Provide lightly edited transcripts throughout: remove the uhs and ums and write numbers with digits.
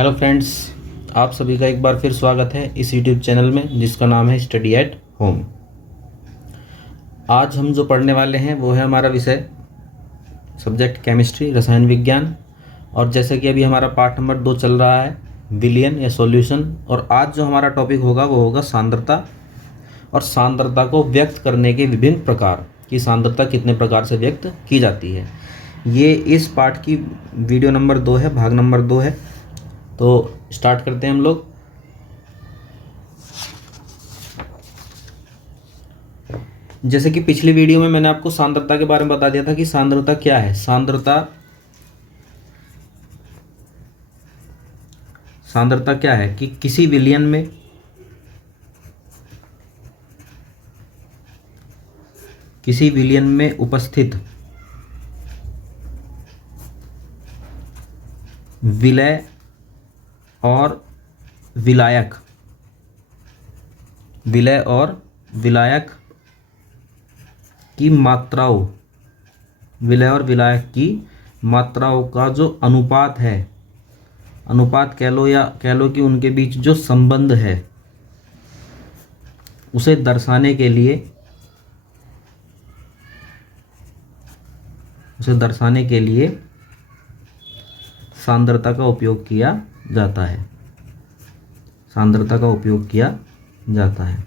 Hello friends, आप सभी का एक बार फिर स्वागत है इस यूट्यूब चैनल में जिसका नाम है स्टडी एट होम। आज हम जो पढ़ने वाले हैं वो है हमारा विषय सब्जेक्ट केमिस्ट्री, रसायन विज्ञान। और जैसे कि अभी हमारा पार्ट नंबर 2 चल रहा है, विलयन या सॉल्यूशन। और आज जो हमारा टॉपिक होगा वो होगा सांद्रता और सांद्रता को व्यक्त करने के विभिन्न प्रकार कि सांद्रता कितने प्रकार से व्यक्त की जाती है। ये इस पार्ट की वीडियो नंबर 2 है, भाग नंबर 2 है। तो स्टार्ट करते हैं हम लोग। जैसे कि पिछली वीडियो में मैंने आपको सांद्रता के बारे में बता दिया था कि सांद्रता क्या है। सांद्रता क्या है कि किसी विलयन में उपस्थित विलय और विलायक की मात्राओं विलय और विलायक की मात्राओं का जो अनुपात है, अनुपात कह लो या कह लो कि उनके बीच जो संबंध है, उसे दर्शाने के लिए सांद्रता का उपयोग किया जाता है।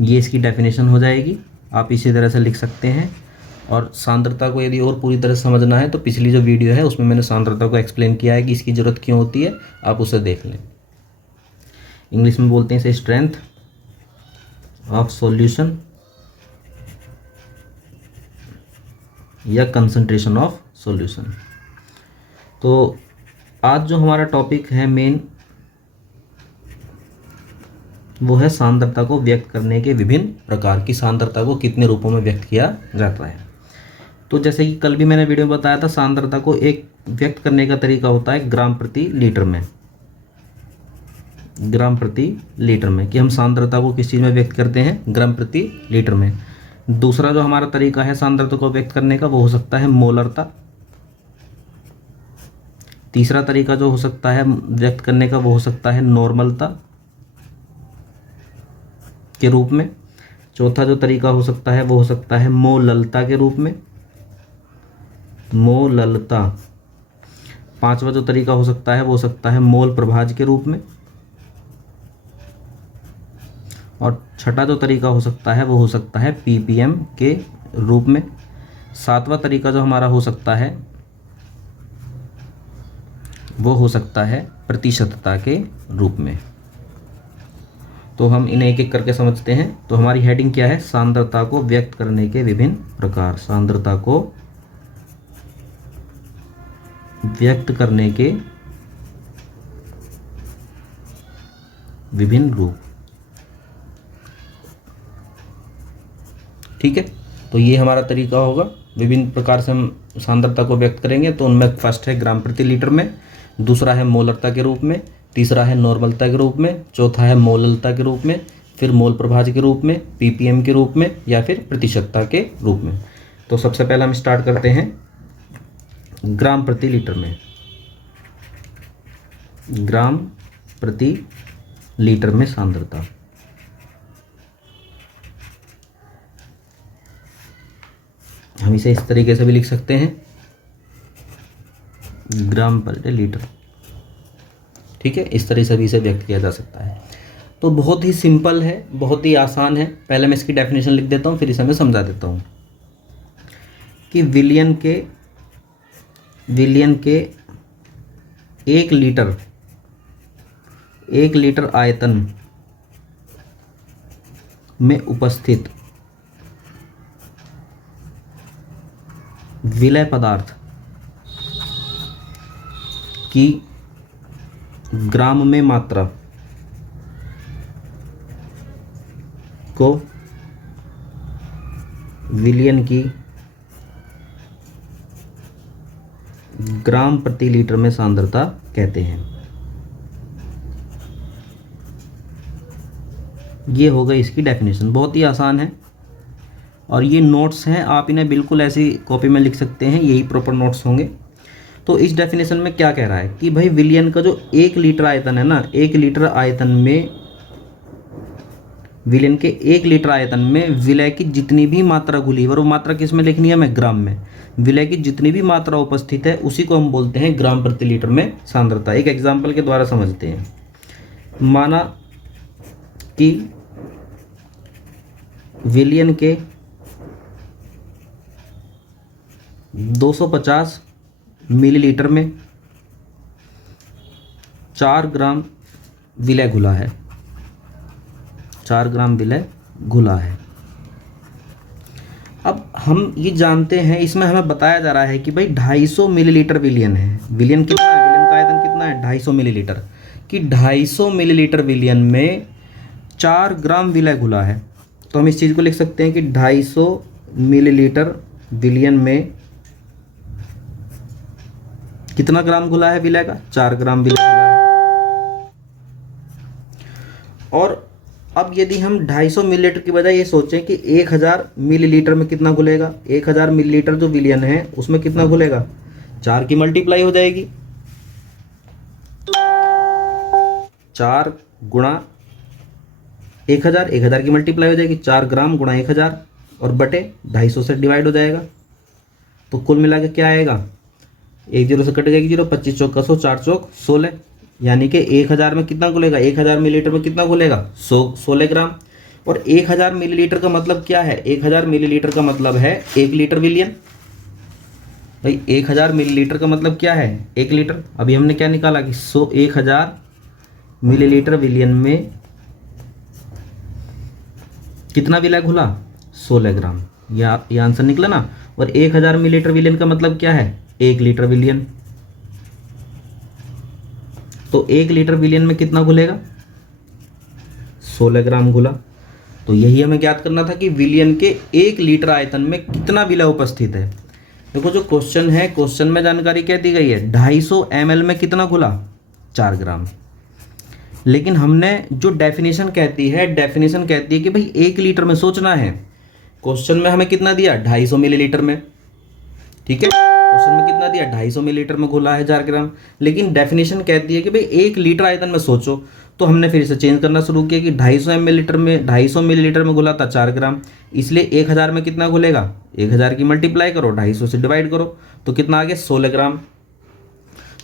ये इसकी डेफिनेशन हो जाएगी। आप इसी तरह से लिख सकते हैं। और सांद्रता को यदि और पूरी तरह समझना है तो पिछली जो वीडियो है उसमें मैंने सांद्रता को एक्सप्लेन किया है कि इसकी ज़रूरत क्यों होती है, आप उसे देख लें। इंग्लिश में बोलते हैं इसे स्ट्रेंथ ऑफ सॉल्यूशन या कंसंट्रेशन ऑफ सॉल्यूशन। तो आज जो हमारा टॉपिक है मेन, वो है सांद्रता को व्यक्त करने के विभिन्न प्रकार की सांद्रता को कितने रूपों में व्यक्त किया जाता है। तो जैसे कि कल भी मैंने वीडियो में बताया था, सांद्रता को एक व्यक्त करने का तरीका होता है ग्राम प्रति लीटर में, कि हम सांद्रता को किस चीज़ में व्यक्त करते हैं, ग्राम प्रति लीटर में। दूसरा जो हमारा तरीका है सांद्रता को व्यक्त करने का वो हो सकता है मोलरता। तीसरा तरीका जो हो सकता है व्यक्त करने का वो हो सकता है नॉर्मलता के रूप में। चौथा जो तरीका हो सकता है वो हो सकता है मोललता के रूप में, पांचवा जो तरीका हो सकता है वो हो सकता है मोल प्रभाज के रूप में। और छठा जो तरीका हो सकता है वो हो सकता है ppm के रूप में। सातवां तरीका जो हमारा हो सकता है वो हो सकता है प्रतिशतता के रूप में। तो हम इन्हें एक एक करके समझते हैं। तो हमारी हेडिंग क्या है, सांद्रता को व्यक्त करने के विभिन्न प्रकार, सांद्रता को व्यक्त करने के विभिन्न रूप। ठीक है, तो ये हमारा तरीका होगा। विभिन्न प्रकार से हम सांद्रता को व्यक्त करेंगे। तो उनमें फर्स्ट है ग्राम प्रति लीटर में, दूसरा है मोलरता के रूप में, तीसरा है नॉर्मलता के रूप में, चौथा है मोललता के रूप में, फिर मोल प्रभाज के रूप में, ppm के रूप में, या फिर प्रतिशतता के रूप में। तो सबसे पहले हम स्टार्ट करते हैं ग्राम प्रति लीटर में। ग्राम प्रति लीटर में सांद्रता। हम इसे इस तरीके से भी लिख सकते हैं, ग्राम पर लीटर। ठीक है, इस तरह से भी इसे व्यक्त किया जा सकता है। तो बहुत ही सिंपल है, बहुत ही आसान है। पहले मैं इसकी डेफिनेशन लिख देता हूँ, फिर इसे मैं समझा देता हूँ कि विलयन के 1 लीटर आयतन में उपस्थित विलय पदार्थ की ग्राम में मात्रा को विलयन की ग्राम प्रति लीटर में सांद्रता कहते हैं। ये हो गई इसकी डेफिनेशन। बहुत ही आसान है। और ये नोट्स हैं, आप इन्हें बिल्कुल ऐसी कॉपी में लिख सकते हैं, यही प्रॉपर नोट्स होंगे। तो इस डेफिनेशन में क्या कह रहा है कि भाई विलयन का जो 1 लीटर आयतन है ना, 1 लीटर आयतन में, विलयन के 1 लीटर आयतन में विलय की जितनी भी मात्रा घुली है, और वो मात्रा किस में लिखनी है, मैं ग्राम में, विलय की जितनी भी मात्रा उपस्थित है उसी को हम बोलते हैं ग्राम प्रति लीटर में सांद्रता। एक एग्जाम्पल के द्वारा समझते हैं। माना कि विलयन के 250 मिलीलीटर में 4 ग्राम विलय घुला है, 4 ग्राम विलय घुला है। अब हम ये जानते हैं, इसमें हमें बताया जा रहा है कि भाई 250 मिलीलीटर विलयन है। विलयन कितना है, विलयन का आयतन कितना है, 250 मिलीलीटर, कि 250 मिलीलीटर विलयन में 4 ग्राम विलय घुला है। तो हम इस चीज़ को लिख सकते हैं कि 250 मिलीलीटर विलयन में कितना ग्राम घुला है विलय का, 4 ग्राम विलय घुला है। और अब यदि हम 250 मिलीलीटर की बजाय ये सोचें कि 1000 मिलीलीटर में कितना घुलेगा, 1000 मिलीलीटर जो विलयन है उसमें कितना घुलेगा, 4 की मल्टीप्लाई हो जाएगी, 4 गुणा 1000, 1000 की मल्टीप्लाई हो जाएगी, 4 ग्राम गुणा 1000 और बटे 250 से डिवाइड हो जाएगा। तो कुल मिला के क्या आएगा, 1 जीरो से कट जाएगी 0, 25 चौक 100, 4 चौक 16, यानी कि 1000 में कितना घुलेगा, 1000 मिलीलीटर में कितना घुलेगा, 16 ग्राम। और 1000 मिलीलीटर का मतलब क्या है, 1000 मिलीलीटर का मतलब है 1 लीटर विलयन। भाई 1000 मिलीलीटर का मतलब क्या है, 1 लीटर। अभी हमने क्या निकाला कि 1000 मिलीलीटर विलयन में कितना विलय घुला, 16 ग्राम, ये आंसर निकला ना। और 1000 मिलीलीटर विलयन का मतलब क्या है, 1 लीटर विलयन। तो 1 लीटर विलयन में कितना घुलेगा, 16 ग्राम घुला। तो यही हमें ज्ञात करना था कि विलयन के 1 लीटर आयतन में कितना विलय उपस्थित है। देखो जो क्वेश्चन है, क्वेश्चन में जानकारी क्या दी गई है, 250 ml में कितना घुला, 4 ग्राम। लेकिन हमने जो डेफिनेशन कहती है, डेफिनेशन कहती है कि भाई 1 लीटर में सोचना है। क्वेश्चन में हमें कितना दिया, 250 मिलीलीटर में, ठीक है, क्वेश्चन में कितना दिया, 250 मिलीलीटर में घुला है 4 ग्राम। लेकिन डेफिनेशन कहती है कि भाई 1 लीटर आयतन में सोचो। तो हमने फिर से चेंज करना शुरू किया कि 250 मिलीलीटर में, 250 मिलीलीटर में घुला था 4 ग्राम, इसलिए 1000 में कितना घुलेगा, 1000 की मल्टीप्लाई करो, 250 से डिवाइड करो, तो कितना आ गया, 16 ग्राम।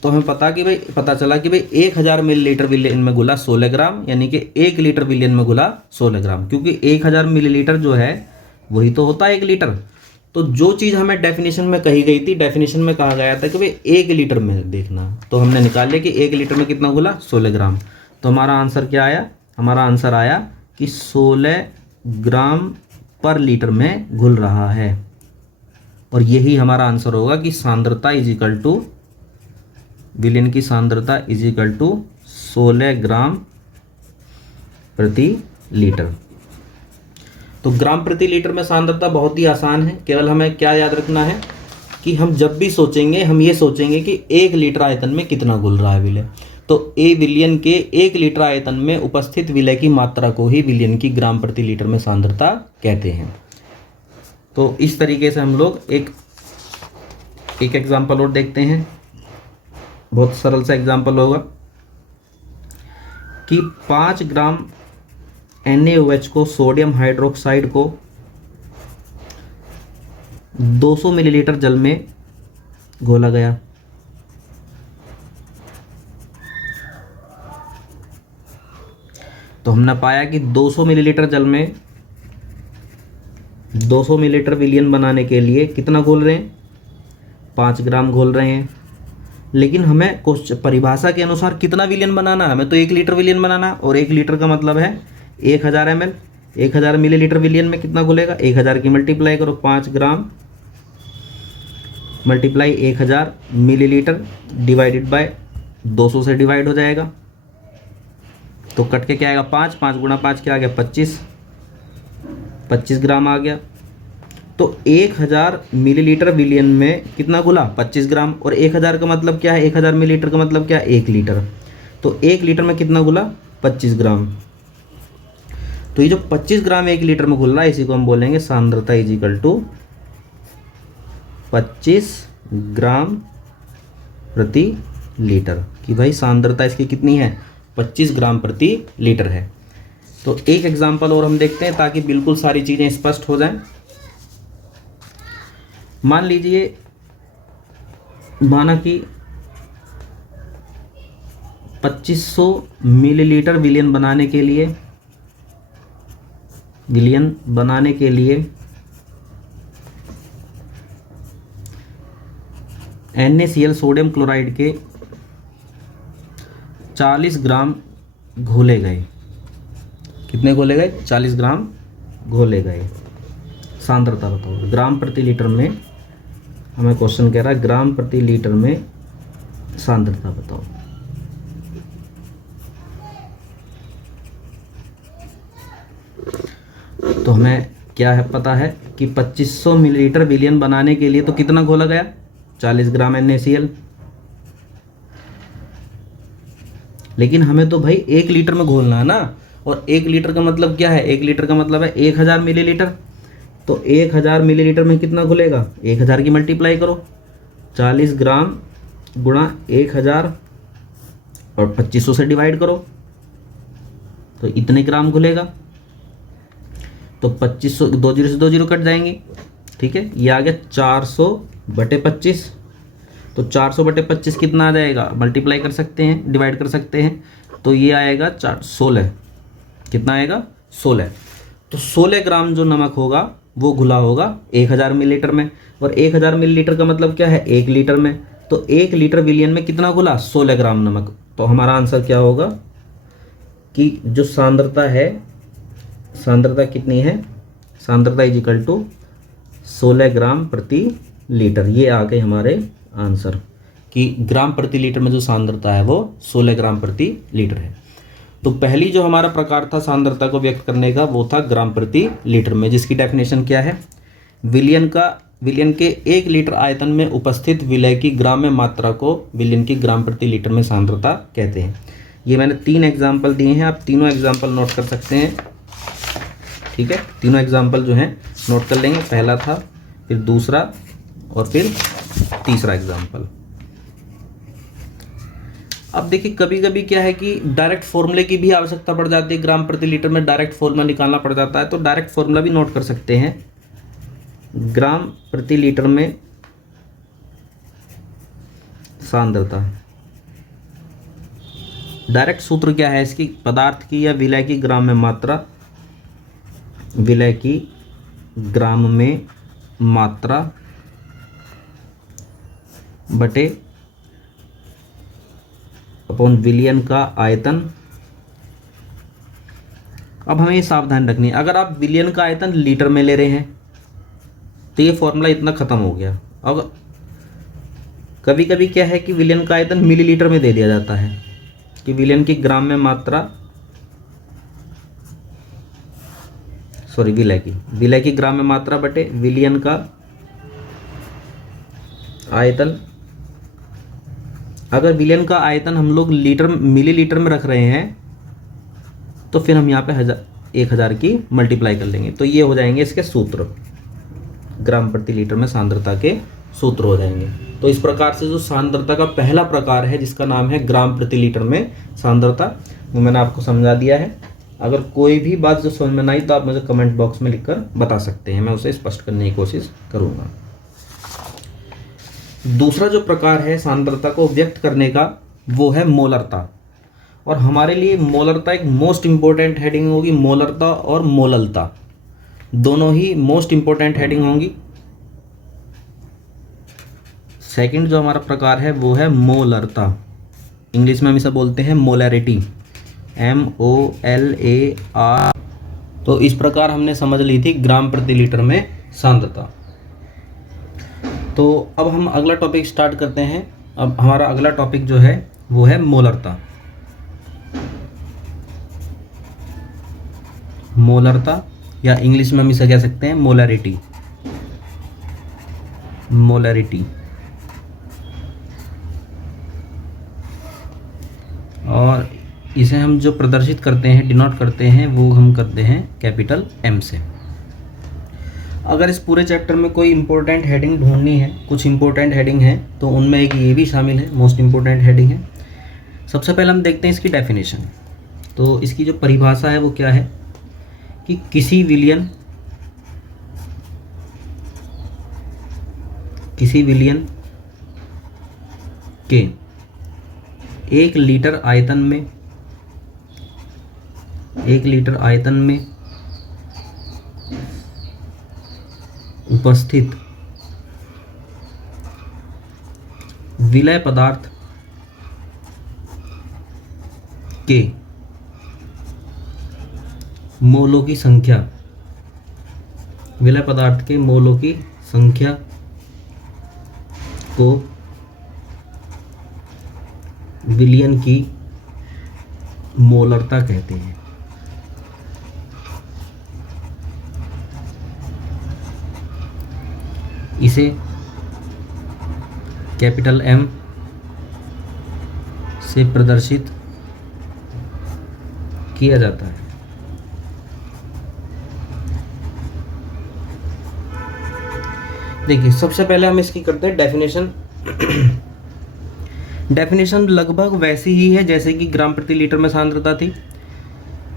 तो हमें पता चला कि भाई 1000 मिलीलीटर विलयन में घुला 16 ग्राम, यानी कि 1 लीटर विलयन में घुला 16 ग्राम, क्योंकि 1000 मिलीलीटर जो है वही तो होता है 1 लीटर। तो जो चीज़ हमें डेफिनेशन में कही गई थी, डेफिनेशन में कहा गया था कि भाई 1 लीटर में देखना, तो हमने निकाल लिया कि 1 लीटर में कितना घुला, 16 ग्राम। तो हमारा आंसर क्या आया, हमारा आंसर आया कि 16 ग्राम पर लीटर में घुल रहा है। और यही हमारा आंसर होगा कि सांद्रता इज इक्वल टू, विलयन की सांद्रता इज इक्वल टू 16 ग्राम प्रति लीटर। तो ग्राम प्रति लीटर में सांद्रता बहुत ही आसान है। केवल हमें क्या याद रखना है कि हम जब भी सोचेंगे, हम ये सोचेंगे कि 1 लीटर आयतन में कितना घुल रहा है विलय। तो ए विलयन के 1 लीटर आयतन में उपस्थित विलय की मात्रा को ही विलयन की ग्राम प्रति लीटर में सांद्रता कहते हैं। तो इस तरीके से हम लोग एक एग्जाम्पल और देखते हैं। बहुत सरल सा एग्जाम्पल होगा कि 5 ग्राम NaOH को, सोडियम हाइड्रोक्साइड को 200 मिलीलीटर जल में घोला गया। तो हमने पाया कि 200 मिलीलीटर जल में 200 मिलीलीटर विलयन बनाने के लिए कितना घोल रहे हैं, 5 ग्राम घोल रहे हैं। लेकिन हमें परिभाषा के अनुसार कितना विलयन बनाना है, हमें तो 1 लीटर विलयन बनाना, और 1 लीटर का मतलब है 1000 ml। 1000 मिलीलीटर विलयन में कितना घुलेगा, 1000 की मल्टीप्लाई करो, 5 gram multiply 1000 millilitre divided by 200 से डिवाइड हो जाएगा। तो कट के क्या आएगा, 5, 5 गुणा 5 क्या आ गया, 25 ग्राम आ गया। तो 1000 मिलीलीटर विलयन में कितना घुला, 25 ग्राम। और 1000 का मतलब क्या है, 1000 मिलीलीटर का मतलब क्या है, 1 लीटर। तो 1 लीटर में कितना घुला, 25 ग्राम। तो ये जो 25 ग्राम 1 लीटर में घुल रहा है, इसी को हम बोलेंगे सांद्रता इज इक्वल टू 25 ग्राम प्रति लीटर कि भाई सांद्रता इसकी कितनी है, 25 ग्राम प्रति लीटर है। तो एक एग्जाम्पल और हम देखते हैं ताकि बिल्कुल सारी चीज़ें स्पष्ट हो जाएं। मान लीजिए माना कि 2500 मिलीलीटर विलियन बनाने के लिए NaCl सोडियम क्लोराइड के 40 ग्राम घोले गए। कितने घोले गए? 40 ग्राम घोले गए। सांद्रता बताओ ग्राम प्रति लीटर में, हमें क्वेश्चन कह रहा है ग्राम प्रति लीटर में सांद्रता बताओ। तो हमें क्या है पता है कि 2500 मिलीलीटर विलियन बनाने के लिए तो कितना घोला गया, 40 ग्राम NaCl। लेकिन हमें तो भाई 1 लीटर में घोलना है ना, और 1 लीटर का मतलब क्या है, 1 लीटर का मतलब है 1000 मिलीलीटर। तो 1000 मिलीलीटर में कितना घुलेगा, 1000 की मल्टीप्लाई करो, 40 ग्राम गुणा 1000 और 2500 से डिवाइड करो तो इतने ग्राम घुलेगा। तो 2500, 2 जीरो से 2 जीरो कट जाएंगे, ठीक है। ये आ गया 400/25। तो 400/25 कितना आ जाएगा, मल्टीप्लाई कर सकते हैं, डिवाइड कर सकते हैं। तो ये आएगा 16। कितना आएगा, 16। तो 16 ग्राम जो नमक होगा वो घुला होगा 1000 मिलीलीटर में, और 1000 मिलीलीटर का मतलब क्या है, 1 लीटर में। तो 1 लीटर विलियन में कितना घुला, 16 ग्राम नमक। तो हमारा आंसर क्या होगा कि जो सांद्रता है, सांद्रता कितनी है, सांद्रता इज इक्वल टू 16 ग्राम प्रति लीटर। ये आ गए हमारे आंसर कि ग्राम प्रति लीटर में जो सांद्रता है वो 16 ग्राम प्रति लीटर है। तो पहली जो हमारा प्रकार था सांद्रता को व्यक्त करने का वो था ग्राम प्रति लीटर में, जिसकी डेफिनेशन क्या है, विलियन के 1 लीटर आयतन में उपस्थित विलय की ग्राम में मात्रा को विलियन की ग्राम प्रति लीटर में सांद्रता कहते हैं। ये मैंने 3 एग्जाम्पल दिए हैं, आप तीनों एग्जाम्पल नोट कर सकते हैं, ठीक है। तीनों एग्जाम्पल जो हैं नोट कर लेंगे, पहला था, फिर दूसरा और फिर तीसरा एग्जाम्पल। अब देखिए कभी कभी क्या है कि डायरेक्ट फॉर्मूले की भी आवश्यकता पड़ जाती है, ग्राम प्रति लीटर में डायरेक्ट फॉर्मूला निकालना पड़ जाता है, तो डायरेक्ट फॉर्मूला भी नोट कर सकते हैं। ग्राम प्रति लीटर में सांद्रता, डायरेक्ट सूत्र क्या है इसकी, पदार्थ की या विलय की ग्राम में मात्रा, विलय की ग्राम में मात्रा बटे अपॉन विलियन का आयतन। अब हमें सावधान रखनी है, अगर आप विलियन का आयतन लीटर में ले रहे हैं तो ये फॉर्मूला इतना खत्म हो गया। अब कभी कभी क्या है कि विलियन का आयतन मिलीलीटर में दे दिया जाता है कि विलियन की ग्राम में मात्रा, सॉरी विलय की ग्राम में मात्रा बटे विलियन का आयतन। अगर विलियन का आयतन हम लोग मिलीलीटर में रख रहे हैं तो फिर हम यहाँ पे 1000 की मल्टीप्लाई कर लेंगे, तो ये हो जाएंगे इसके सूत्र, ग्राम प्रति लीटर में सांद्रता के सूत्र हो जाएंगे। तो इस प्रकार से जो सांद्रता का पहला प्रकार है जिसका नाम है ग्राम प्रति लीटर में सांद्रता, वो मैंने आपको समझा दिया है। अगर कोई भी बात जो समझ में नहीं तो आप मुझे कमेंट बॉक्स में लिखकर बता सकते हैं, मैं उसे स्पष्ट करने की कोशिश करूँगा। दूसरा जो प्रकार है सांद्रता को व्यक्त करने का वो है मोलरता, और हमारे लिए मोलरता एक मोस्ट इंपॉर्टेंट हेडिंग होगी। मोलरता और मोललता दोनों ही मोस्ट इंपॉर्टेंट हेडिंग होंगी। सेकंड जो हमारा प्रकार है वो है मोलरता, इंग्लिश में हम इसे बोलते हैं मोलैरिटी, MOLAR। तो इस प्रकार हमने समझ ली थी ग्राम प्रति लीटर में सांद्रता। तो अब हम अगला टॉपिक स्टार्ट करते हैं। अब हमारा अगला टॉपिक जो है वो है मोलरता। मोलरता या इंग्लिश में हम इसे कह सकते हैं मोलैरिटी, मोलैरिटी। और इसे हम जो प्रदर्शित करते हैं, डिनोट करते हैं, वो हम करते हैं कैपिटल M से। अगर इस पूरे चैप्टर में कोई इंपॉर्टेंट हेडिंग ढूंढनी है, कुछ इंपॉर्टेंट हेडिंग है, तो उनमें एक ये भी शामिल है, मोस्ट इंपॉर्टेंट हेडिंग है। सबसे पहले हम देखते हैं इसकी डेफिनेशन। तो इसकी जो परिभाषा है वो क्या है कि किसी विलयन के 1 लीटर आयतन में उपस्थित विलय पदार्थ के मोलों की संख्या, विलय पदार्थ के मोलों की संख्या को विलयन की मोलरता कहते हैं। इसे कैपिटल M से प्रदर्शित किया जाता है। देखिए, सबसे पहले हम इसकी करते हैं डेफिनेशन। डेफिनेशन लगभग वैसी ही है जैसे कि ग्राम प्रति लीटर में सांद्रता थी,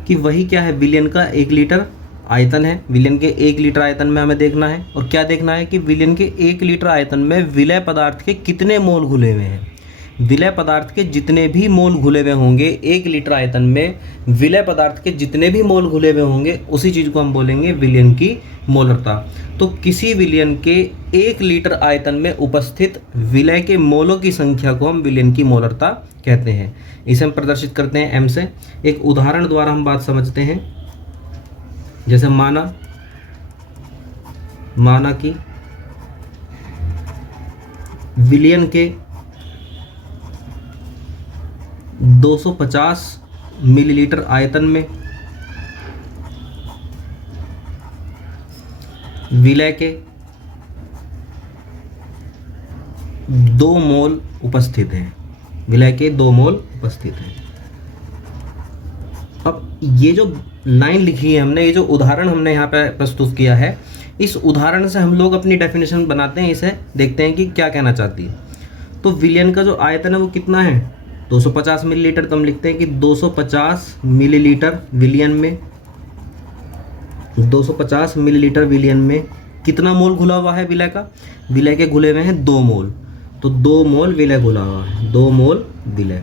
कि वही क्या है, विलयन का 1 लीटर आयतन है। विलयन के 1 लीटर आयतन में हमें देखना है, और क्या देखना है कि विलयन के 1 लीटर आयतन में विलय पदार्थ के कितने मोल घुले हुए हैं। विलय पदार्थ के जितने भी मोल घुले हुए होंगे 1 लीटर आयतन में, विलय पदार्थ के जितने भी मोल घुले हुए होंगे, उसी चीज़ को हम बोलेंगे विलयन की मोलरता। तो किसी विलयन के 1 लीटर आयतन में उपस्थित विलय के मोलों की संख्या को हम विलयन की मोलरता कहते हैं। इसे हम प्रदर्शित करते हैं M से। एक उदाहरण द्वारा हम बात समझते हैं। जैसे माना कि विलयन के 250 मिलीलीटर आयतन में विलय के 2 मोल उपस्थित हैं। विलय के 2 मोल उपस्थित हैं। अब ये जो लाइन लिखी है हमने, ये जो उदाहरण हमने यहाँ पे प्रस्तुत किया है, इस उदाहरण से हम लोग अपनी डेफिनेशन बनाते हैं। इसे देखते हैं कि क्या कहना चाहती है। तो विलयन का जो आयतन है वो कितना है, 250 मिलीलीटर। तो हम लिखते हैं कि 250 मिलीलीटर विलयन में, 250 मिलीलीटर विलयन में कितना मोल घुला हुआ है विलय का। विलय के घुले हुए हैं 2 मोल, तो 2 मोल विलय घुला हुआ है, 2 मोल विलय।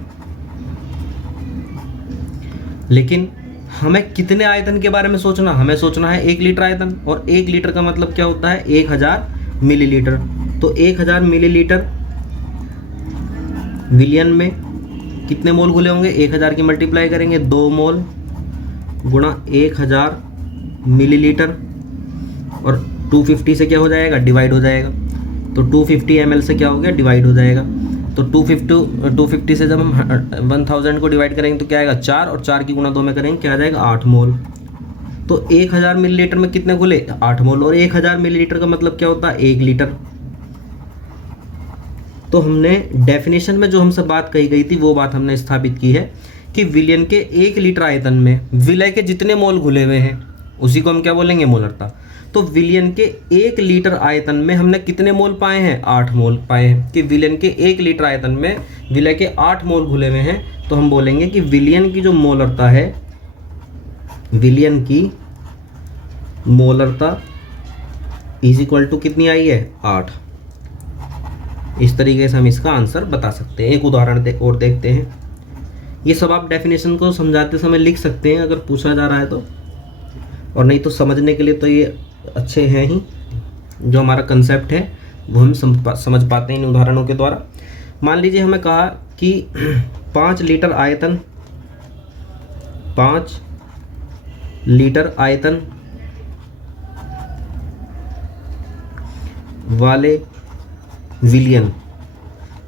लेकिन हमें कितने आयतन के बारे में सोचना, हमें सोचना है 1 लीटर आयतन, और 1 लीटर का मतलब क्या होता है, 1000 मिलीलीटर। तो 1000 मिलीलीटर विलयन में कितने मोल घुले होंगे, 1000 की मल्टीप्लाई करेंगे, 2 मोल गुणा 1000 मिलीलीटर, और 250 से क्या हो जाएगा, डिवाइड हो जाएगा। तो 250 ml से क्या हो गया, डिवाइड हो जाएगा। तो 250 से जब हम 1000 को डिवाइड करेंगे तो क्या आएगा, 4, और 4 की गुणा 2 में करेंगे क्या आ जाएगा, 8 मोल। तो 1000 मिलीलीटर में कितने घुले, 8 मोल, और 1000 मिलीलीटर का मतलब क्या होता है, 1 लीटर। तो हमने डेफिनेशन में जो हमसे बात कही गई थी वो बात हमने स्थापित की है कि विलयन के 1 लीटर आयतन में विलय के जितने मोल घुले हुए हैं उसी को हम क्या बोलेंगे, मोलरता। तो विलयन के 1 लीटर आयतन में हमने कितने मोल पाए हैं, 8 मोल पाए हैं। कि विलयन के 1 लीटर आयतन में विलय के 8 मोल घुले हुए हैं, तो हम बोलेंगे कि विलयन की जो मोलरता है, विलयन की मोलरता इज इक्वल टू कितनी आई है, 8। इस तरीके से हम इसका आंसर बता सकते हैं। एक उदाहरण और देखते हैं। ये सब आप डेफिनेशन को समझाते समय लिख सकते हैं अगर पूछा जा रहा है तो, और नहीं तो समझने के लिए तो ये अच्छे हैं ही। जो हमारा कंसेप्ट है वो हम समझ पाते हैं इन उदाहरणों के द्वारा। मान लीजिए हमें कहा कि 5 लीटर आयतन, 5 लीटर आयतन वाले विलयन,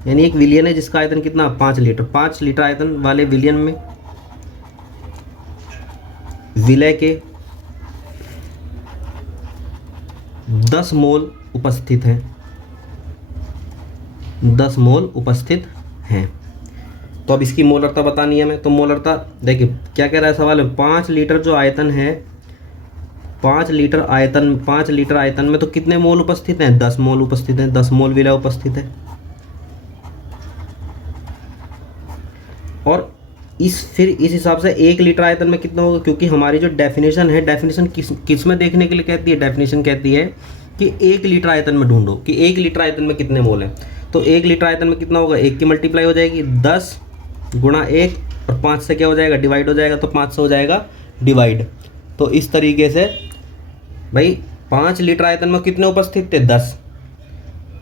यानी एक विलयन है जिसका आयतन कितना, 5 लीटर। 5 लीटर आयतन वाले विलयन में विलय के 10 मोल उपस्थित हैं, 10 मोल उपस्थित हैं। तो अब इसकी मोलरता बतानी है हमें। तो मोलरता देखिए क्या कह रहा है सवाल में, 5 लीटर जो आयतन है 5 लीटर आयतन में तो कितने मोल उपस्थित हैं? 10 मोल उपस्थित हैं, 10 मोल विलय उपस्थित है। और फिर इस हिसाब से 1 लीटर आयतन में कितना होगा, क्योंकि हमारी जो डेफिनेशन है, डेफिनेशन किस में देखने के लिए कहती है? डेफिनेशन कहती है कि 1 लीटर आयतन में ढूंढो कि 1 लीटर आयतन में कितने मोल हैं। तो 1 लीटर आयतन में कितना होगा? 1 की मल्टीप्लाई हो जाएगी 10 गुणा 1 और 5 से क्या हो जाएगा? डिवाइड हो जाएगा, तो 5 से हो जाएगा डिवाइड। तो इस तरीके से भाई 5 लीटर आयतन में कितने उपस्थित थे? 10।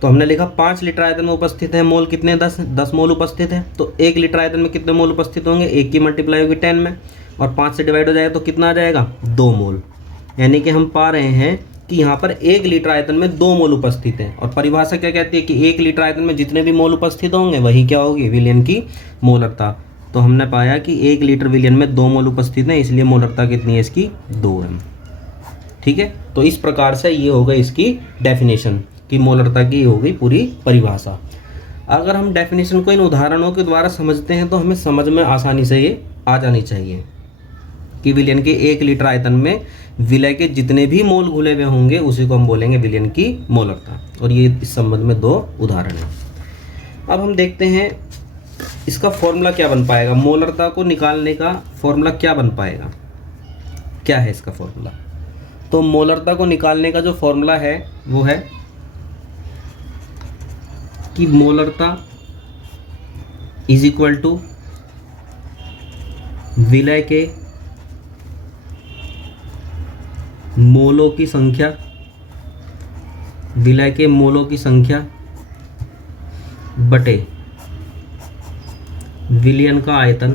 तो हमने लिखा 5 लीटर आयतन में उपस्थित है मोल कितने? 10 मोल उपस्थित है। तो 1 लीटर आयतन में कितने मोल उपस्थित होंगे? 1 की मल्टीप्लाई होगी 10 में और 5 से डिवाइड हो जाएगा, तो कितना आ जाएगा? 2 मोल। यानी कि हम पा रहे हैं कि यहाँ पर 1 लीटर आयतन में 2 मोल उपस्थित हैं। और परिभाषा क्या कहती है कि 1 लीटर आयतन में जितने भी मोल उपस्थित होंगे वही क्या होगी? विलयन की मोलरता। तो हमने पाया कि 1 लीटर विलयन में 2 मोल उपस्थित हैं, इसलिए मोलरता कितनी है इसकी? 2m। ठीक है, तो इस प्रकार से ये हो गई इसकी डेफिनेशन कि मोलरता की हो गई पूरी परिभाषा। अगर हम डेफिनेशन को इन उदाहरणों के द्वारा समझते हैं तो हमें समझ में आसानी से ये आ जानी चाहिए कि विलयन के 1 लीटर आयतन में विलय के जितने भी मोल घुले हुए होंगे उसी को हम बोलेंगे विलयन की मोलरता। और ये इस संबंध में 2 उदाहरण हैं। अब हम देखते हैं इसका फॉर्मूला क्या बन पाएगा, मोलरता को निकालने का फॉर्मूला क्या बन पाएगा, क्या है इसका फॉर्मूला। तो मोलरता को निकालने का जो फॉर्मूला है वो है कि मोलरता इज इक्वल टू विलय के मोलों की संख्या, विलय के मोलों की संख्या बटे विलयन का आयतन।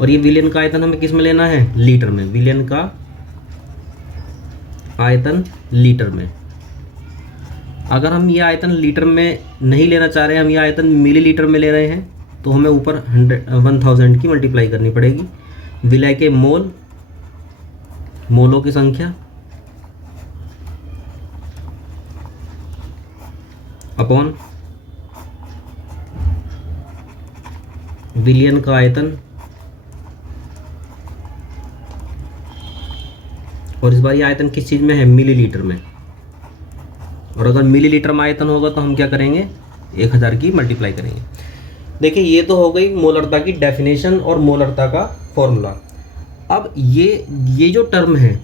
और ये विलयन का आयतन हमें किस में लेना है? लीटर में। विलयन का आयतन लीटर में। अगर हम ये आयतन लीटर में नहीं लेना चाह रहे हैं, हम ये आयतन मिलीलीटर में ले रहे हैं, तो हमें ऊपर 1000 की मल्टीप्लाई करनी पड़ेगी। विलय के मोलों की संख्या अपॉन विलयन का आयतन। और इस बार ये आयतन किस चीज़ में है? मिलीलीटर में। और अगर मिलीलीटर में आयतन होगा तो हम क्या करेंगे? 1000 की मल्टीप्लाई करेंगे। देखिए, ये तो हो गई मोलरता की डेफिनेशन और मोलरता का फॉर्मूला। अब ये जो टर्म है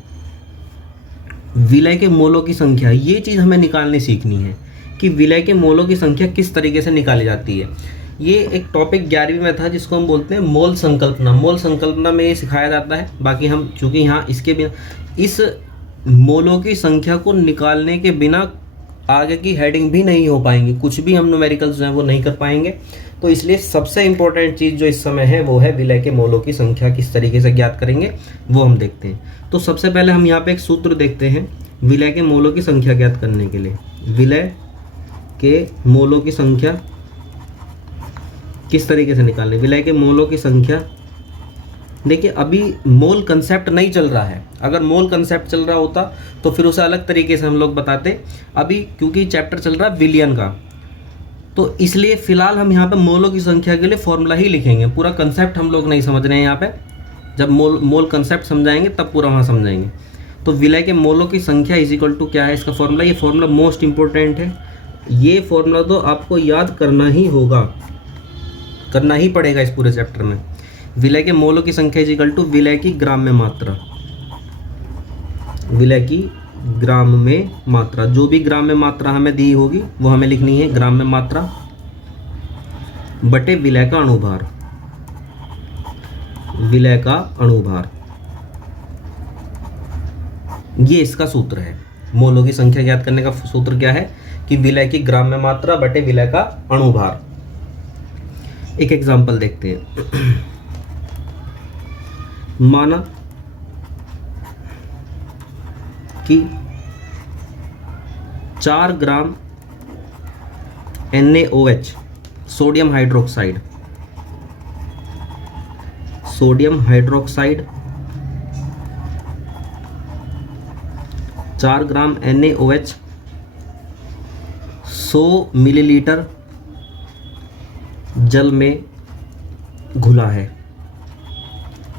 विलय के मोलों की संख्या, ये चीज़ हमें निकालनी सीखनी है कि विलय के मोलों की संख्या किस तरीके से निकाली जाती है। ये एक टॉपिक 11वीं में था जिसको हम बोलते हैं मोल संकल्पना। मोल संकल्पना में ये सिखाया जाता है। बाकी हम चूँकि यहाँ इसके बिना, इस मोलों की संख्या को निकालने के बिना आगे की हेडिंग भी नहीं हो पाएंगी, कुछ भी हम न्यूमेरिकल्स जो हैं वो नहीं कर पाएंगे। तो इसलिए सबसे इंपॉर्टेंट चीज़ जो इस समय है वो है विलय के मोलों की संख्या किस तरीके से ज्ञात करेंगे वो हम देखते हैं। तो सबसे पहले हम यहाँ पे एक सूत्र देखते हैं विलय के मोलों की संख्या ज्ञात करने के लिए। विलय के मोलों की संख्या किस तरीके से निकालें? विलय के मोलों की संख्या, देखिए अभी मोल कंसेप्ट नहीं चल रहा है। अगर मोल कंसेप्ट चल रहा होता तो फिर उसे अलग तरीके से हम लोग बताते। अभी क्योंकि चैप्टर चल रहा है विलयन का, तो इसलिए फिलहाल हम यहाँ पे मोलों की संख्या के लिए फॉर्मूला ही लिखेंगे। पूरा कंसेप्ट हम लोग नहीं समझ रहे हैं यहाँ पे। जब मोल कंसेप्ट समझाएंगे तब पूरा वहाँ समझाएंगे। तो विलय के मोलों की संख्या इज इक्वल टू क्या है इसका फॉर्मूला? ये फॉर्मूला मोस्ट इंपॉर्टेंट है। ये फॉर्मूला तो आपको याद करना ही होगा, करना ही पड़ेगा इस पूरे चैप्टर में। विलय के मोलों की संख्या इज इक्वल टू विलय की ग्राम में मात्रा। विलय की ग्राम में मात्रा, जो भी ग्राम में मात्रा हमें दी होगी वो हमें लिखनी है ग्राम में मात्रा बटे विलय का अणुभार। विलय का अणुभार, ये इसका सूत्र है। मोलों की संख्या ज्ञात करने का सूत्र क्या है कि विलय की ग्राम में मात्रा बटे विलय का अणुभार। एक एग्जांपल देखते हैं। माना कि 4 ग्राम NaOH सोडियम हाइड्रोक्साइड 4 ग्राम NaOH 100 मिलीलीटर जल में घुला है।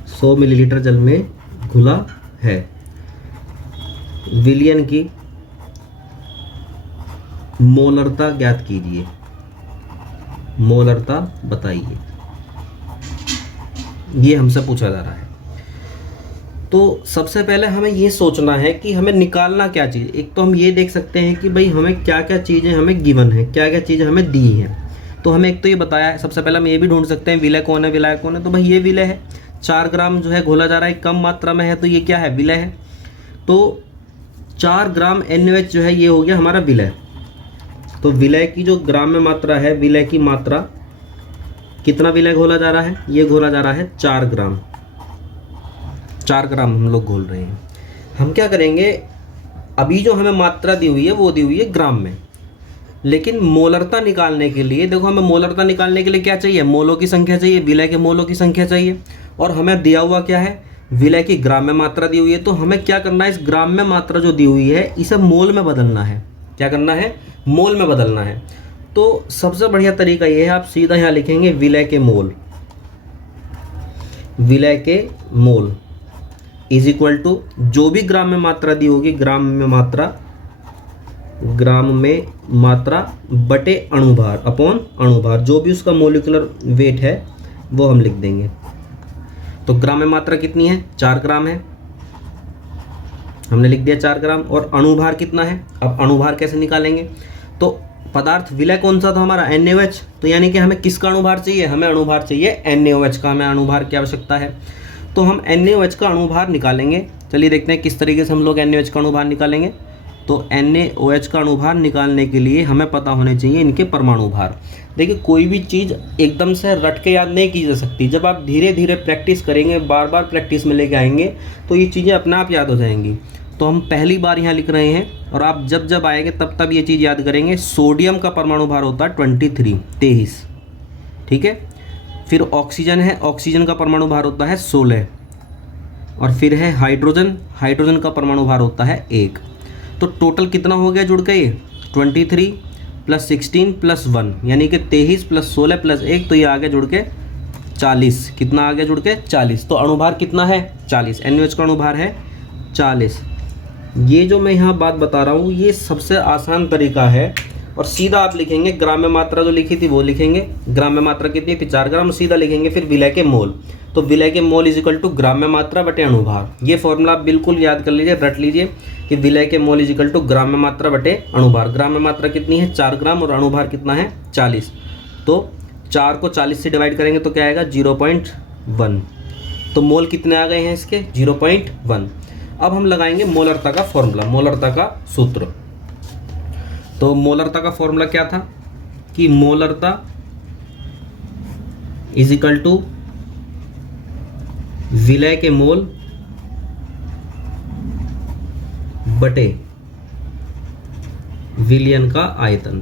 100 मिलीलीटर जल में घुला है। विलयन की मोलरता ज्ञात कीजिए, मोलरता बताइए, ये हमसे पूछा जा रहा है। तो सबसे पहले हमें ये सोचना है कि हमें निकालना क्या चीज़। एक तो हम ये देख सकते हैं कि भाई हमें क्या क्या चीज़ें हमें गिवन है, क्या क्या चीज़ें हमें दी हैं। तो हमें एक तो ये बताया है, सबसे पहले हम ये भी ढूंढ सकते हैं विलय कौन है, विलायक कौन है। तो भाई ये विलय है, 4 ग्राम जो है घोला जा रहा है, कम मात्रा में है, तो ये क्या है, विलय है। तो 4 ग्राम NaOH जो है ये हो गया हमारा विलय। तो विलय की जो ग्राम में मात्रा है, विलय की मात्रा, कितना विलय घोला जा रहा है, ये घोला जा रहा है 4 ग्राम। 4 ग्राम हम लोग घोल रहे हैं। हम क्या करेंगे, अभी जो हमें मात्रा दी हुई है वो दी हुई है ग्राम में, लेकिन मोलरता निकालने के लिए देखो, हमें मोलरता निकालने के लिए क्या चाहिए, मोलों की संख्या चाहिए, विलय के मोलों की संख्या चाहिए। और हमें दिया हुआ क्या है, विलय की ग्राम में मात्रा दी हुई है। तो हमें क्या करना है, इस ग्राम में मात्रा जो दी हुई है इसे मोल में बदलना है। क्या करना है, मोल में बदलना है। तो सबसे बढ़िया तरीका ये है, आप सीधा यहाँ लिखेंगे विलय के मोल, विलय के मोल इज इक्वल टू जो भी ग्राम में मात्रा दी होगी, ग्राम में मात्रा बटे अणुभार अपॉन अणुभार, जो भी उसका मोलिकुलर वेट है वो हम लिख देंगे। तो ग्राम में मात्रा कितनी है, 4 ग्राम है, हमने लिख दिया 4 ग्राम। और अणुभार कितना है, अब अणुभार कैसे निकालेंगे। तो पदार्थ विलय कौन सा था हमारा, NaOH। तो यानी कि हमें किसका अणुभार चाहिए, हमें अणुभार चाहिए NaOH का, हमें अणुभार की आवश्यकता है। तो हम NaOH का अणुभार निकालेंगे। चलिए देखते हैं किस तरीके से हम लोग NaOH का अणुभार निकालेंगे। तो NaOH का अणुभार निकालने के लिए हमें पता होने चाहिए इनके परमाणु भार। देखिए कोई भी चीज़ एकदम से रट के याद नहीं की जा सकती। जब आप धीरे धीरे प्रैक्टिस करेंगे, बार बार प्रैक्टिस में लेके आएंगे, तो ये चीज़ें अपने आप याद हो जाएंगी। तो हम पहली बार यहाँ लिख रहे हैं, और आप जब जब आएंगे तब तब ये चीज़ याद करेंगे। सोडियम का परमाणु भार होता है 23, ठीक है। फिर ऑक्सीजन है, ऑक्सीजन का परमाणु भार होता है 16। और फिर है हाइड्रोजन, हाइड्रोजन का परमाणु भार होता है 1। तो टोटल कितना हो गया जुड़ के, ये 23 + 16 + 1, यानी कि 23 + 16 + 1, तो ये आ गया जुड़ के 40। कितना आ गया जुड़ के, 40। तो अणुभार कितना है, 40। NaOH का अणुभार है 40। ये जो मैं यहाँ बात बता रहा हूँ ये सबसे आसान तरीका है। और सीधा आप लिखेंगे, ग्राम में मात्रा जो लिखी थी वो लिखेंगे, ग्राम में मात्रा कितनी थी, 4 ग्राम, सीधा लिखेंगे फिर विलय के मोल। तो विलय के मोल इज इक्वल टू ग्राम में मात्रा बटे अणुभार। ये फॉर्मूला आप बिल्कुल याद कर लीजिए, रट लीजिए कि विलय के मोल इज इक्वल टू ग्राम में मात्रा बटे अणुभार। ग्राम में मात्रा कितनी है, 4 ग्राम, और अणुभार कितना है, 40। तो 4 को 40 से डिवाइड करेंगे तो क्या आएगा, 0.1। तो मोल कितने आ गए हैं इसके, 0.1। अब हम लगाएंगे मोलरता का फॉर्मूला, मोलरता का सूत्र। तो मोलरता का फॉर्मूला क्या था कि मोलरता इज इक्वल टू विलय के मोल बटे विलयन का आयतन,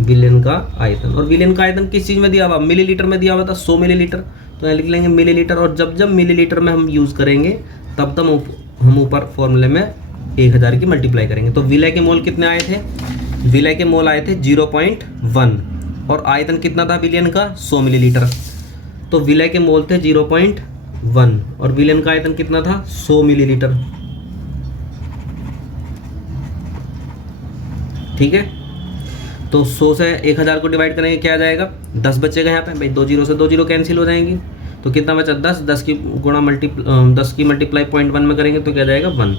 विलयन का आयतन। और विलयन का आयतन किस चीज में दिया हुआ, मिलीलीटर में दिया हुआ था, 100 मिलीलीटर। तो यहाँ लिख लेंगे मिलीलीटर, और जब जब मिलीलीटर में हम यूज करेंगे तब तब हम ऊपर फॉर्मूले में 1000 की मल्टीप्लाई करेंगे। तो विलय के मोल कितने आए थे, विलय के मोल आए थे 0.1, और आयतन कितना था विलयन का, 100 मिलीलीटर। तो विलय के मोल थे 0.1 और विलयन का आयतन कितना था, 100 मिलीलीटर, ठीक है। तो 100 से 1000 को डिवाइड करेंगे क्या आ जाएगा, 10 बचेगा यहाँ पे भाई, 2 जीरो से 2 जीरो कैंसिल हो जाएंगी। तो कितना बचा, 10 की गुणा 10 की मल्टीप्लाई 0.1 में करेंगे तो क्या जाएगा, 1।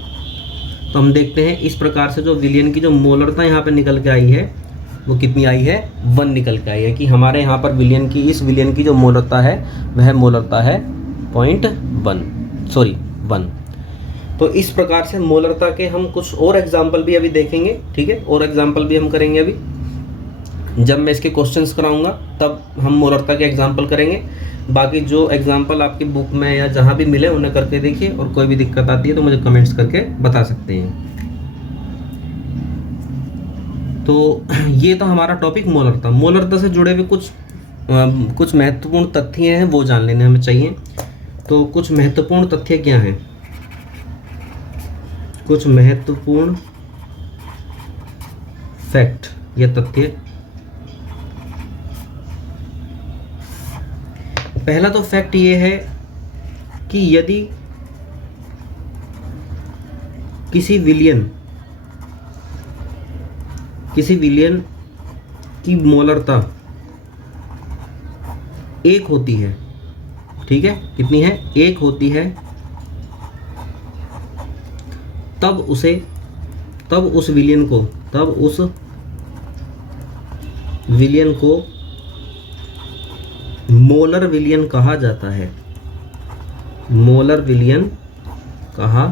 तो हम देखते हैं इस प्रकार से जो विलयन की जो मोलरता यहाँ पे निकल के आई है वो कितनी आई है, 1 निकल के आई है। कि हमारे यहाँ पर विलयन की, इस विलयन की जो मोलरता है वह मोलरता है 1। तो इस प्रकार से मोलरता के हम कुछ और एग्जाम्पल भी अभी देखेंगे, ठीक है। और एग्जाम्पल भी हम करेंगे अभी, जब मैं इसके क्वेश्चंस कराऊंगा तब हम मोलरता के एग्जाम्पल करेंगे। बाकी जो एग्जाम्पल आपकी बुक में या जहाँ भी मिले उन्हें करके देखिए, और कोई भी दिक्कत आती है तो मुझे कमेंट्स करके बता सकते हैं। तो ये तो हमारा टॉपिक मोलरता। मोलरता से जुड़े हुए कुछ महत्वपूर्ण तथ्य हैं वो जान लेने हमें चाहिए। तो कुछ महत्वपूर्ण तथ्य क्या हैं, कुछ महत्वपूर्ण फैक्ट या तथ्य। पहला तो फैक्ट ये है कि यदि किसी विलयन की मोलरता 1 होती है, ठीक है, कितनी है, 1 होती है, तब उस विलयन को मोलर विलयन कहा जाता है। मोलर विलयन कहा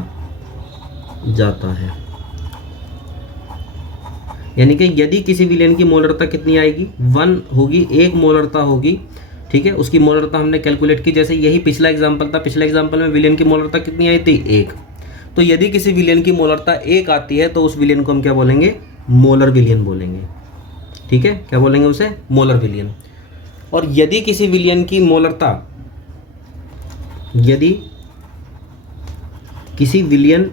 जाता है। यानी कि यदि किसी विलयन की मोलरता कितनी आएगी, 1 होगी, 1 मोलरता होगी, ठीक है, उसकी मोलरता हमने कैलकुलेट की, जैसे यही पिछला एग्जांपल था, पिछले एग्जांपल में विलयन की मोलरता कितनी आई थी, 1। तो यदि किसी विलयन की मोलरता 1 आती है तो उस विलयन को हम क्या बोलेंगे, मोलर विलयन बोलेंगे, ठीक है, क्या बोलेंगे उसे, मोलर विलयन। और यदि किसी विलयन की मोलरता, यदि किसी विलयन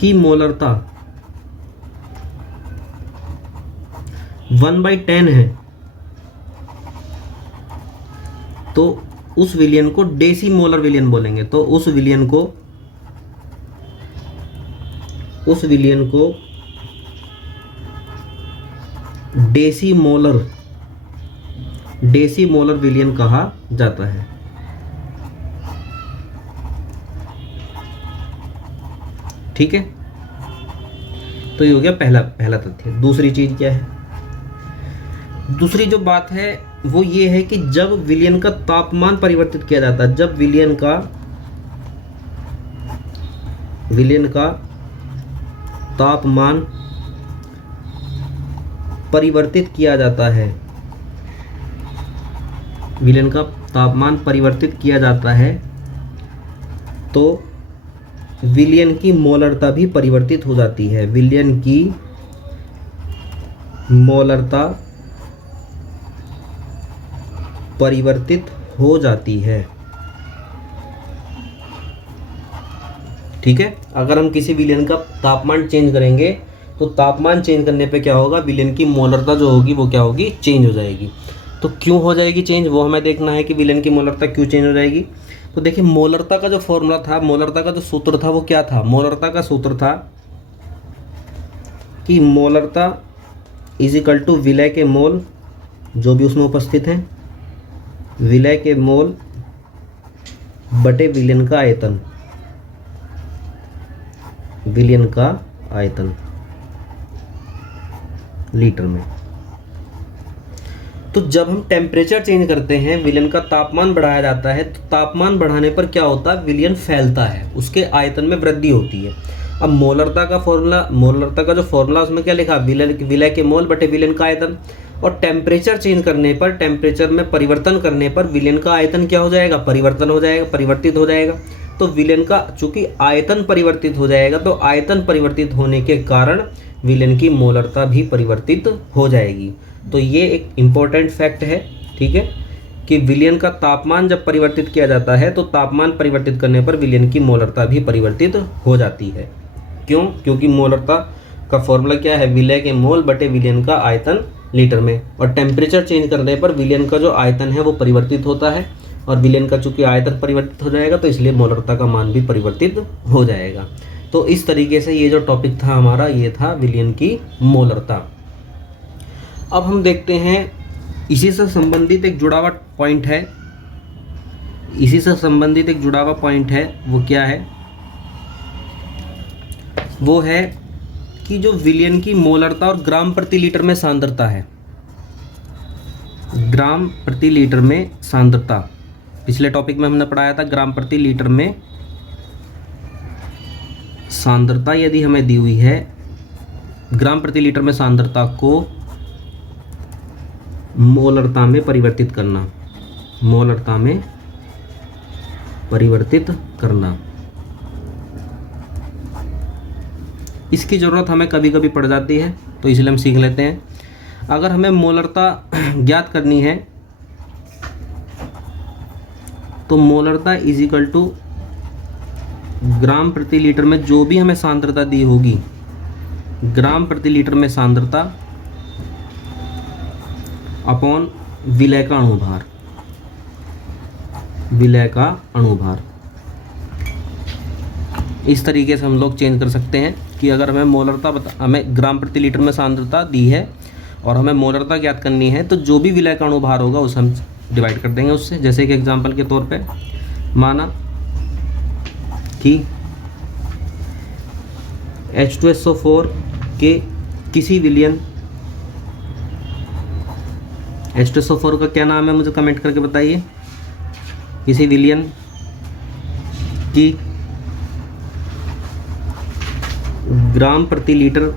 की मोलरता 1/10 है तो उस विलयन को डेसी मोलर विलयन बोलेंगे। तो उस विलयन को डेसी मोलर विलयन कहा जाता है। ठीक है, तो ये हो गया पहला तथ्य। दूसरी चीज क्या है, दूसरी जो बात है वो ये है कि जब विलयन का तापमान परिवर्तित किया जाता है, जब विलयन का तापमान परिवर्तित किया जाता है, विलयन का तापमान परिवर्तित किया जाता है तो विलयन की मोलरता भी परिवर्तित हो जाती है। विलयन की मोलरता परिवर्तित हो जाती है। ठीक है, अगर हम किसी विलयन का तापमान चेंज करेंगे तो तापमान चेंज करने पे क्या होगा, विलयन की मोलरता जो होगी वो क्या होगी, चेंज हो जाएगी। तो क्यों हो जाएगी चेंज, वो हमें देखना है कि विलयन की मोलरता क्यों चेंज हो जाएगी। तो देखिए, मोलरता का जो फॉर्मूला था, मोलरता का जो सूत्र था वो क्या था, मोलरता का सूत्र था कि मोलरता इज इक्वल टू विलय के मोल जो भी उसमें उपस्थित हैं, विलय के मोल बटे विलयन का आयतन, विलयन का आयतन लीटर में। तो जब हम टेम्परेचर चेंज करते हैं, विलयन का तापमान बढ़ाया जाता है, तो तापमान बढ़ाने पर क्या होता है, विलयन फैलता है, उसके आयतन में वृद्धि होती है। अब मोलरता का जो फॉर्मूला उसमें क्या लिखा, विलय के मोल बटे विलयन का आयतन। और टेम्परेचर चेंज करने पर, टेम्परेचर में परिवर्तन करने पर विलयन का आयतन क्या हो जाएगा, परिवर्तित हो जाएगा। तो विलयन का चूंकि आयतन परिवर्तित हो जाएगा, तो आयतन परिवर्तित होने के कारण विलयन की मोलरता भी परिवर्तित हो जाएगी। तो ये एक इम्पोर्टेंट फैक्ट है, ठीक है, कि विलयन का तापमान जब परिवर्तित किया जाता है तो तापमान परिवर्तित करने पर विलयन की मोलरता भी परिवर्तित हो जाती है। क्यों, क्योंकि मोलरता का फॉर्मूला क्या है, विलय के मोल बटे विलयन का आयतन लीटर में। और टेम्परेचर चेंज करने पर विलयन का जो आयतन है वो परिवर्तित होता है, और विलयन का चूंकि आयतन परिवर्तित हो जाएगा तो इसलिए मोलरता का मान भी परिवर्तित हो जाएगा। तो इस तरीके से ये जो टॉपिक था हमारा, ये था विलयन की मोलरता। अब हम देखते हैं इसी से संबंधित एक जुड़ा हुआ पॉइंट है, वो क्या है, वो है कि जो विलयन की मोलरता और ग्राम प्रति लीटर में सांद्रता है, ग्राम प्रति लीटर में सांद्रता, पिछले टॉपिक में हमने पढ़ाया था ग्राम प्रति लीटर में सांद्रता यदि हमें दी हुई है, ग्राम प्रति लीटर में सांद्रता को मोलरता में परिवर्तित करना, इसकी ज़रूरत हमें कभी कभी पड़ जाती है, तो इसलिए हम सीख लेते हैं। अगर हमें मोलरता ज्ञात करनी है तो मोलरता इज इक्वल टू ग्राम प्रति लीटर में जो भी हमें सांद्रता दी होगी, ग्राम प्रति लीटर में सांद्रता अपॉन विलय का अणुभार, इस तरीके से हम लोग चेंज कर सकते हैं कि अगर हमें मोलरता हमें ग्राम प्रति लीटर में सांद्रता दी है और हमें मोलरता ज्ञात करनी है, तो जो भी विलय का अणुभार होगा उसे हम डिवाइड कर देंगे उससे। जैसे कि एग्जांपल के तौर पे माना कि H2SO4 के किसी विलयन, H2SO4 का क्या नाम है मुझे कमेंट करके बताइए, किसी विलयन की ग्राम प्रति लीटर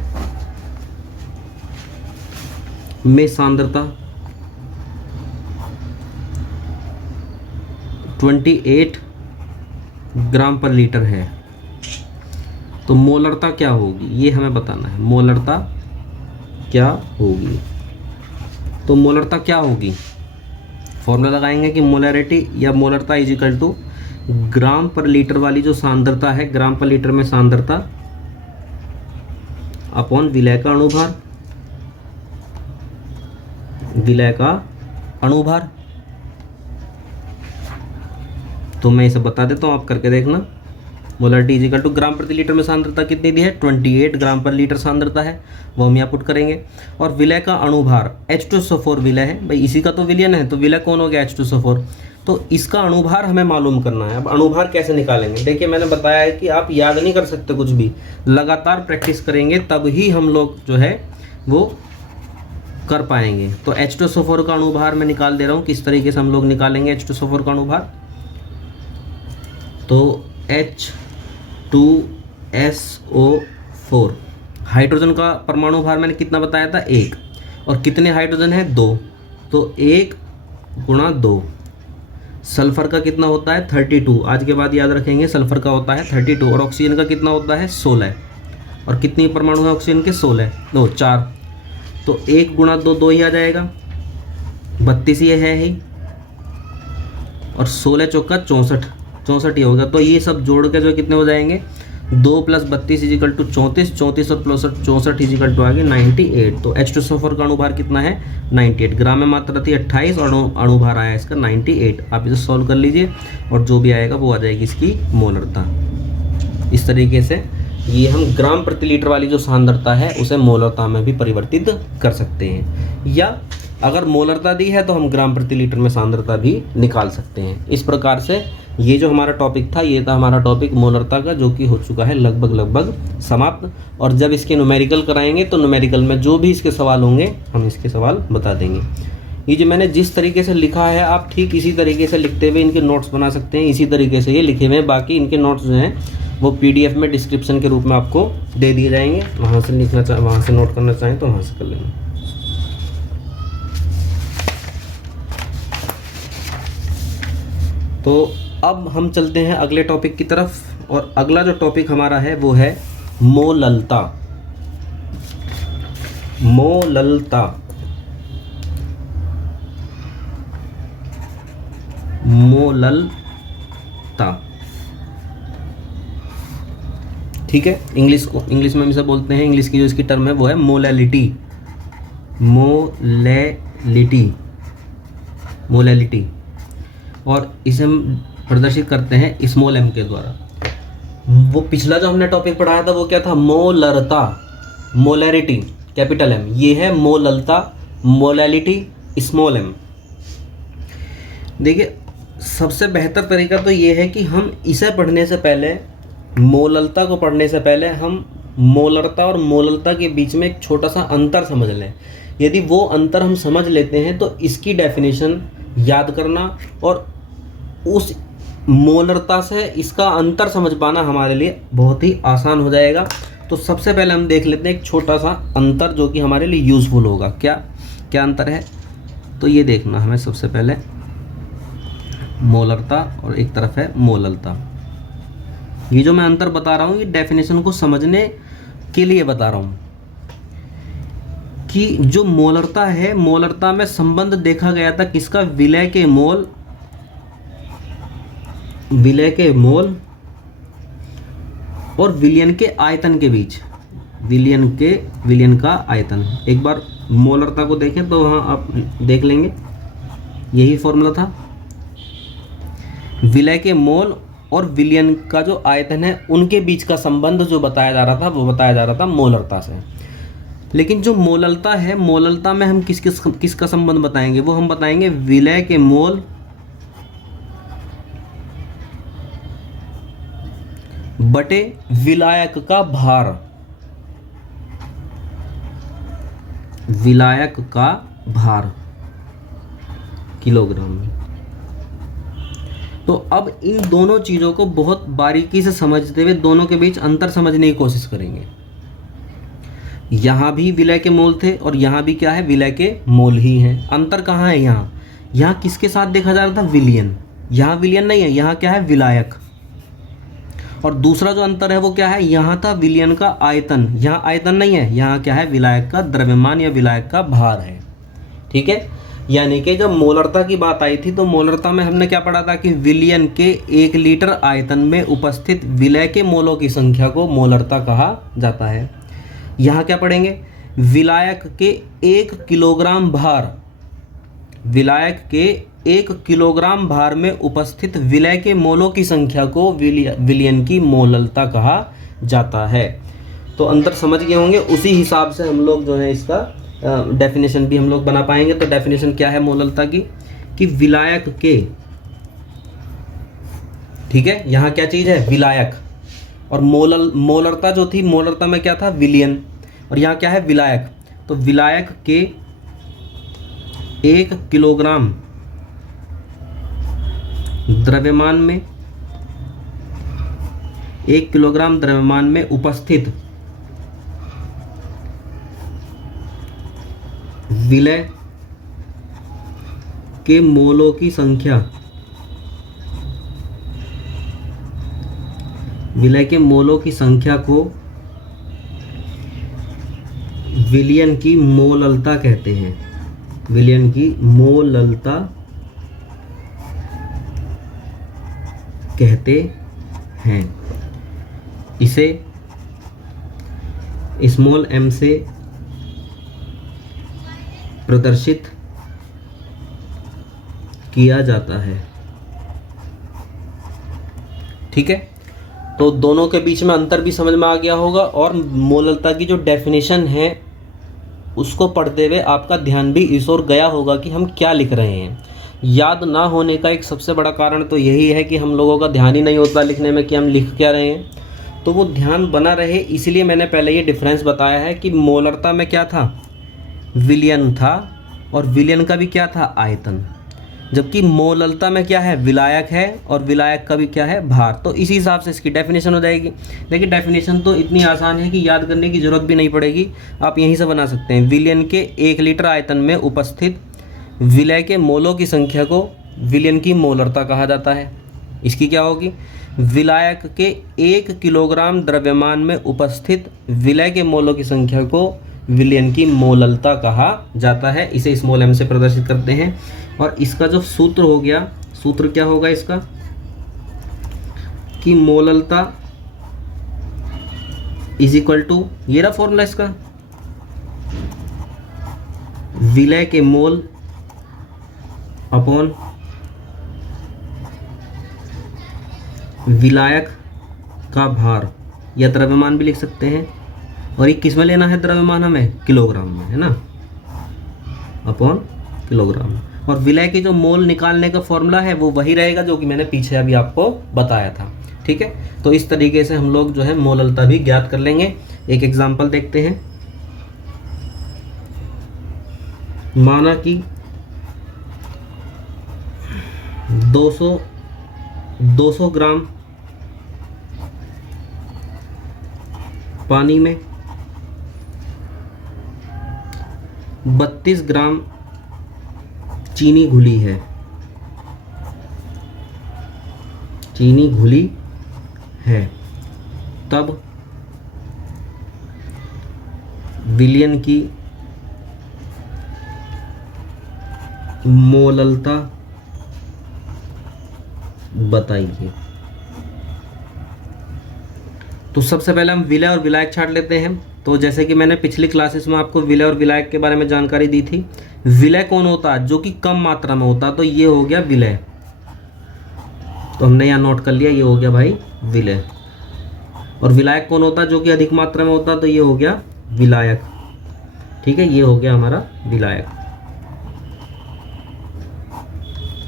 में सांद्रता 28 ग्राम पर लीटर है, तो मोलरता क्या होगी ये हमें बताना है। मोलरता क्या होगी, तो मोलरता क्या होगी, फॉर्मूला लगाएंगे कि मोलैरिटी या मोलरता इज इक्वल टू ग्राम पर लीटर वाली जो सांद्रता है, ग्राम पर लीटर में सांद्रता अपॉन विलय का अणुभार, विलय का अणुभार। तो मैं इसे बता देता हूँ, आप करके देखना। मोलरिटी इज इक्वल टू ग्राम प्रति लीटर में सांद्रता कितनी दी है, 28 ग्राम पर लीटर सांद्रता है, वो हम यहाँ पुट करेंगे। और विलय का अणुभार H2SO4 विलय है, भाई इसी का तो विलयन है, तो विलय कौन हो गया, H2SO4। तो इसका अणुभार हमें मालूम करना है। अब अणुभार कैसे निकालेंगे, देखिए मैंने बताया है कि आप याद नहीं कर सकते कुछ भी, लगातार प्रैक्टिस करेंगे तब ही हम लोग जो है वो कर पाएंगे। तो H2SO4 का अणुभार मैं निकाल दे रहा हूँ, किस तरीके से हम लोग निकालेंगे H2SO4 का अणुभार। तो H2SO4 हाइड्रोजन का परमाणु भार मैंने कितना बताया था, 1, और कितने हाइड्रोजन है, 2, तो 1 गुणा 2। सल्फर का कितना होता है, 32, आज के बाद याद रखेंगे, सल्फर का होता है 32, और ऑक्सीजन का कितना होता है, 16, और कितनी परमाणु है ऑक्सीजन के, 16, 4, तो 1 गुणा 2 2 ही आ जाएगा, 32 ये है ही, और 16 चौका 64 ही होगा। तो ये सब जोड़ के जो कितने हो जाएंगे, 2 + 32 = 34, 34 और प्लस 64 = आगे 98। तो H2SO4 का अणुभार कितना है, 98 ग्राम में मात्रा थी 28 और अणुभार आया इसका 98। आप इसे सॉल्व कर लीजिए और जो भी आएगा वो आ जाएगी इसकी मोलरता। इस तरीके से ये हम ग्राम प्रति लीटर वाली जो सांद्रता है उसे मोलरता में भी परिवर्तित कर सकते हैं, या अगर मोलरता दी है तो हम ग्राम प्रति लीटर में सांद्रता भी निकाल सकते हैं। इस प्रकार से ये जो हमारा टॉपिक था, ये था हमारा टॉपिक मोलरता का, जो कि हो चुका है लगभग समाप्त। और जब इसके न्यूमेरिकल कराएंगे तो न्यूमेरिकल में जो भी इसके सवाल होंगे हम इसके सवाल बता देंगे। ये जो मैंने जिस तरीके से लिखा है आप ठीक इसी तरीके से लिखते हुए इनके नोट्स बना सकते हैं। इसी तरीके से ये लिखे हुए हैं, बाकी इनके नोट्स जो हैं वो PDF में डिस्क्रिप्शन के रूप में आपको दे दिए जाएंगे, वहाँ से लिखना चाहे, वहाँ से नोट करना चाहें तो वहाँ से कर लेना। तो अब हम चलते हैं अगले टॉपिक की तरफ, और अगला जो टॉपिक हमारा है वो है मोललता। मोललता, मोललता, ठीक है। इंग्लिश में हम इसे बोलते हैं, इंग्लिश की जो इसकी टर्म है वो है मोलैलिटी। मोलैलिटी, मोलैलिटी, और इसे हम प्रदर्शित करते हैं स्मॉल m के द्वारा। वो पिछला जो हमने टॉपिक पढ़ाया था वो क्या था, मोलरता, मोलैरिटी कैपिटल M, ये है मोललता, मोलैलिटी स्मॉल m। देखिए सबसे बेहतर तरीका तो ये है कि हम इसे पढ़ने से पहले, मोललता को पढ़ने से पहले हम मोलरता और मोललता के बीच में एक छोटा सा अंतर समझ लें। यदि वो अंतर हम समझ लेते हैं तो इसकी डेफिनेशन याद करना और उस मोलरता से इसका अंतर समझ पाना हमारे लिए बहुत ही आसान हो जाएगा। तो सबसे पहले हम देख लेते हैं एक छोटा सा अंतर जो कि हमारे लिए यूज़फुल होगा। क्या क्या अंतर है, तो ये देखना हमें सबसे पहले मोलरता और एक तरफ है मोललता। ये जो मैं अंतर बता रहा हूँ ये डेफिनेशन को समझने के लिए बता रहा हूँ कि जो मोलरता है, मोलरता में संबंध देखा गया था किसका, विलय के मोल, विलय के मोल और विलयन के आयतन के बीच, विलयन का आयतन। एक बार मोलरता को देखें तो वहाँ आप देख लेंगे, यही फॉर्मूला था, विलय के मोल और विलयन का जो आयतन है उनके बीच का संबंध जो बताया जा रहा था वो बताया जा रहा था मोलरता से। लेकिन जो मोललता है, मोललता में हम किसका संबंध बताएंगे? वो हम बताएंगे विलय के मोल बटे विलायक का भार, विलायक का भार किलोग्राम में। तो अब इन दोनों चीज़ों को बहुत बारीकी से समझते हुए दोनों के बीच अंतर समझने की कोशिश करेंगे। यहाँ भी विलय के मोल थे और यहाँ भी क्या है, विलय के मोल ही हैं। अंतर कहाँ है? यहाँ किसके साथ देखा जा रहा था? विलयन। यहाँ विलयन नहीं है, यहाँ क्या है? विलायक। और दूसरा जो अंतर है वो क्या है? यहाँ था विलयन का आयतन, यहाँ आयतन नहीं है, यहाँ क्या है? विलायक का द्रव्यमान या विलायक का भार है। ठीक है, यानी कि जब मोलरता की बात आई थी तो मोलरता में हमने क्या पढ़ा था कि विलयन के 1 लीटर आयतन में उपस्थित विलय के मोलों की संख्या को मोलरता कहा जाता है। यहाँ क्या पढ़ेंगे? विलायक के 1 किलोग्राम भार, विलायक के 1 किलोग्राम भार में उपस्थित विलय के मोलों की संख्या को विलयन की मोललता कहा जाता है। तो अंतर समझ गए होंगे। उसी हिसाब से हम लोग जो है इसका डेफिनेशन भी हम लोग बना पाएंगे। तो डेफिनेशन क्या है मोललता की? कि विलायक के, ठीक है, यहाँ क्या चीज़ है? विलायक। और मोलरता जो थी, मोलरता में क्या था? विलयन। और यहाँ क्या है? विलायक। तो विलायक के 1 किलोग्राम द्रव्यमान में, 1 किलोग्राम द्रव्यमान में उपस्थित विलय के मोलों की संख्या, विलय के मोलों की संख्या को विलयन की मोललता कहते हैं। विलयन की मोललता कहते हैं। इसे स्मॉल m से प्रदर्शित किया जाता है। ठीक है, तो दोनों के बीच में अंतर भी समझ में आ गया होगा। और मोललता की जो डेफिनेशन है उसको पढ़ते हुए आपका ध्यान भी इस ओर गया होगा कि हम क्या लिख रहे हैं। याद ना होने का एक सबसे बड़ा कारण तो यही है कि हम लोगों का ध्यान ही नहीं होता लिखने में कि हम लिख क्या रहे हैं। तो वो ध्यान बना रहे इसलिए मैंने पहले ये डिफरेंस बताया है कि मोलरता में क्या था? विलयन था, और विलयन का भी क्या था? आयतन। जबकि मोललता में क्या है? विलायक है, और विलायक का भी क्या है? भार। तो इसी हिसाब से इसकी डेफिनेशन हो जाएगी। लेकिन डेफिनेशन तो इतनी आसान है कि याद करने की ज़रूरत भी नहीं पड़ेगी, आप यहीं से बना सकते हैं। विलयन के 1 लीटर आयतन में उपस्थित विलय के मोलों की संख्या को विलयन की मोलरता कहा जाता है। इसकी क्या होगी? विलायक के 1 किलोग्राम द्रव्यमान में उपस्थित विलय के मोलों की संख्या को विलयन की मोललता कहा जाता है। इसे स्मॉल m से प्रदर्शित करते हैं। और इसका जो सूत्र हो गया, सूत्र क्या होगा इसका? कि मोललता इज इक्वल टू, ये रहा फॉर्मूला इसका, विलय के मोल अपॉन विलायक का भार, या द्रव्यमान भी लिख सकते हैं। और ये किस में लेना है द्रव्यमान? हमें किलोग्राम में, है ना, अपॉन किलोग्राम। और विलय की जो मोल निकालने का फॉर्मूला है वो वही रहेगा जो कि मैंने पीछे अभी आपको बताया था। ठीक है, तो इस तरीके से हम लोग जो है मोललता भी ज्ञात कर लेंगे। एक एग्जांपल देखते हैं। माना कि 200 ग्राम पानी में 32 ग्राम चीनी घुली है, चीनी घुली है, तब विलयन की मोललता बताइए। तो सबसे पहले हम विलय और विलायक छाट लेते हैं। तो जैसे कि मैंने पिछली क्लासेस में आपको विलय और विलायक के बारे में जानकारी दी थी। विलय कौन होता है? जो कि कम मात्रा में होता है, तो ये हो गया विलय। तो हमने यहाँ नोट कर लिया, ये हो गया भाई विलय। और विलायक कौन होता है जो कि अधिक मात्रा में होता है, तो ये हो गया विलायक। ठीक है, ये हो गया हमारा विलायक।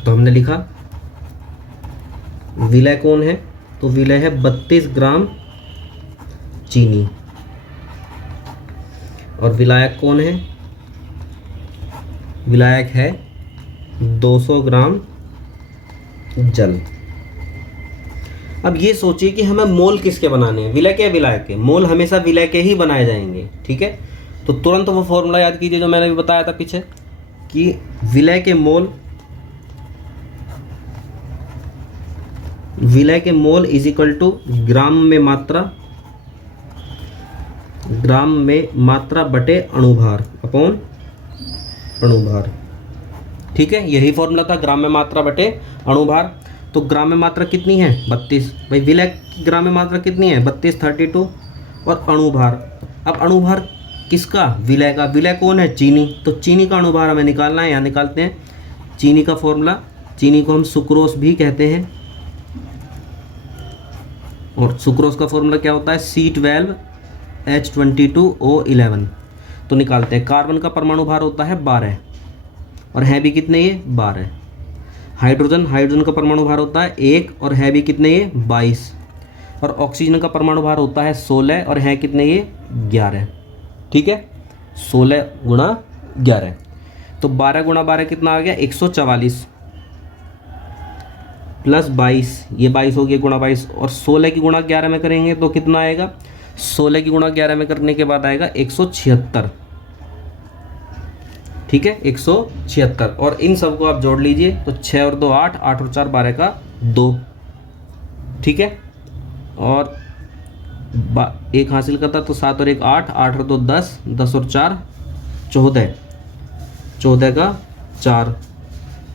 तो हमने लिखा विलय कौन है, तो विलय है 32 ग्राम चीनी। और विलायक कौन है, विलायक है 200 ग्राम जल। अब ये सोचिए कि हमें मोल किसके बनाने हैं, विलय के या विलायक के? मोल हमेशा विलय के ही बनाए जाएंगे। ठीक है, तो तुरंत वो फॉर्मूला याद कीजिए जो मैंने भी बताया था पीछे, कि विलय के मोल इज इक्वल टू ग्राम में मात्रा बटे अणुभार अपॉन अणुभार। ठीक है, यही फॉर्मूला था, ग्राम में मात्रा बटे अणुभार। तो ग्राम में मात्रा कितनी है, 32। भाई विलय की ग्राम में मात्रा कितनी है, 32, 32। और अणुभार, अब अणुभार किसका, विलय का। विलय कौन है, चीनी। तो चीनी का अणुभार हमें निकालना है, यहाँ निकालते हैं। चीनी का फॉर्मूला, चीनी को हम सुक्रोस भी कहते हैं, और सुक्रोस का फॉर्मूला क्या होता है, C12H22O11। तो निकालते हैं। कार्बन का परमाणु भार होता है 12, और है भी कितने, ये 12। हाइड्रोजन का परमाणु भार होता है 1, और है भी कितने, ये 22। और ऑक्सीजन का परमाणु भार होता है 16, और है कितने, ये 11। ठीक है, 16 गुणा 11, तो 12 गुणा 12 कितना आ गया, 144 प्लस 22, ये 22 हो गया गुणा 22। और 16 की गुणा 11 में करेंगे तो कितना आएगा, 16 की गुणा 11 में करने के बाद आएगा 176। ठीक है, 176। और इन सबको आप जोड़ लीजिए, तो 6 और 2 8, 8 और 4 12 का 2। ठीक है, और एक हासिल करता तो 7 और 1 8, 8 और 2 10, 10 और 4 14, 14 का 4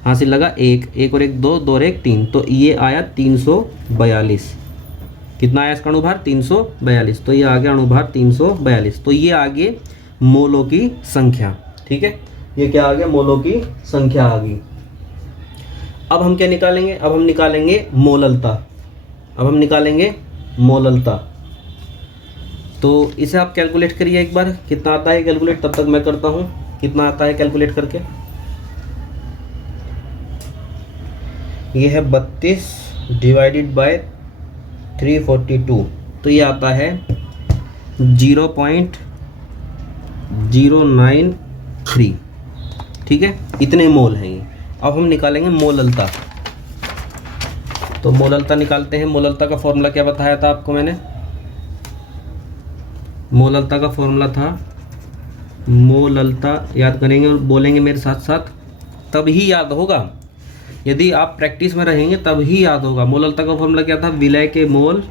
हासिल लगा 1, 1 और 1 2, 2 और 1 3। तो ये आया 342। कितना आया इसका अणुभार, 342। तो ये आ गया अणुभार 342। तो ये आ गए मोलों की संख्या। ठीक है, ये क्या आ गया, मोलों की संख्या आ गई। अब हम क्या निकालेंगे, अब हम निकालेंगे मोललता। तो इसे आप कैलकुलेट करिए एक बार, कितना आता है कैलकुलेट, तब तक मैं करता हूँ कितना आता है कैलकुलेट करके। ये है 32 डिवाइडेड बाय 342, तो ये आता है 0.093। ठीक है, इतने मोल हैं ये। अब हम निकालेंगे मोललता। तो मोललता निकालते हैं। मोललता का फॉर्मूला क्या बताया था आपको मैंने, मोललता का फॉर्मूला था, मोललता याद करेंगे और बोलेंगे मेरे साथ साथ, तभी याद होगा। यदि आप प्रैक्टिस में रहेंगे तब ही याद होगा। मोललता का फॉर्मूला क्या था, विलय के मोल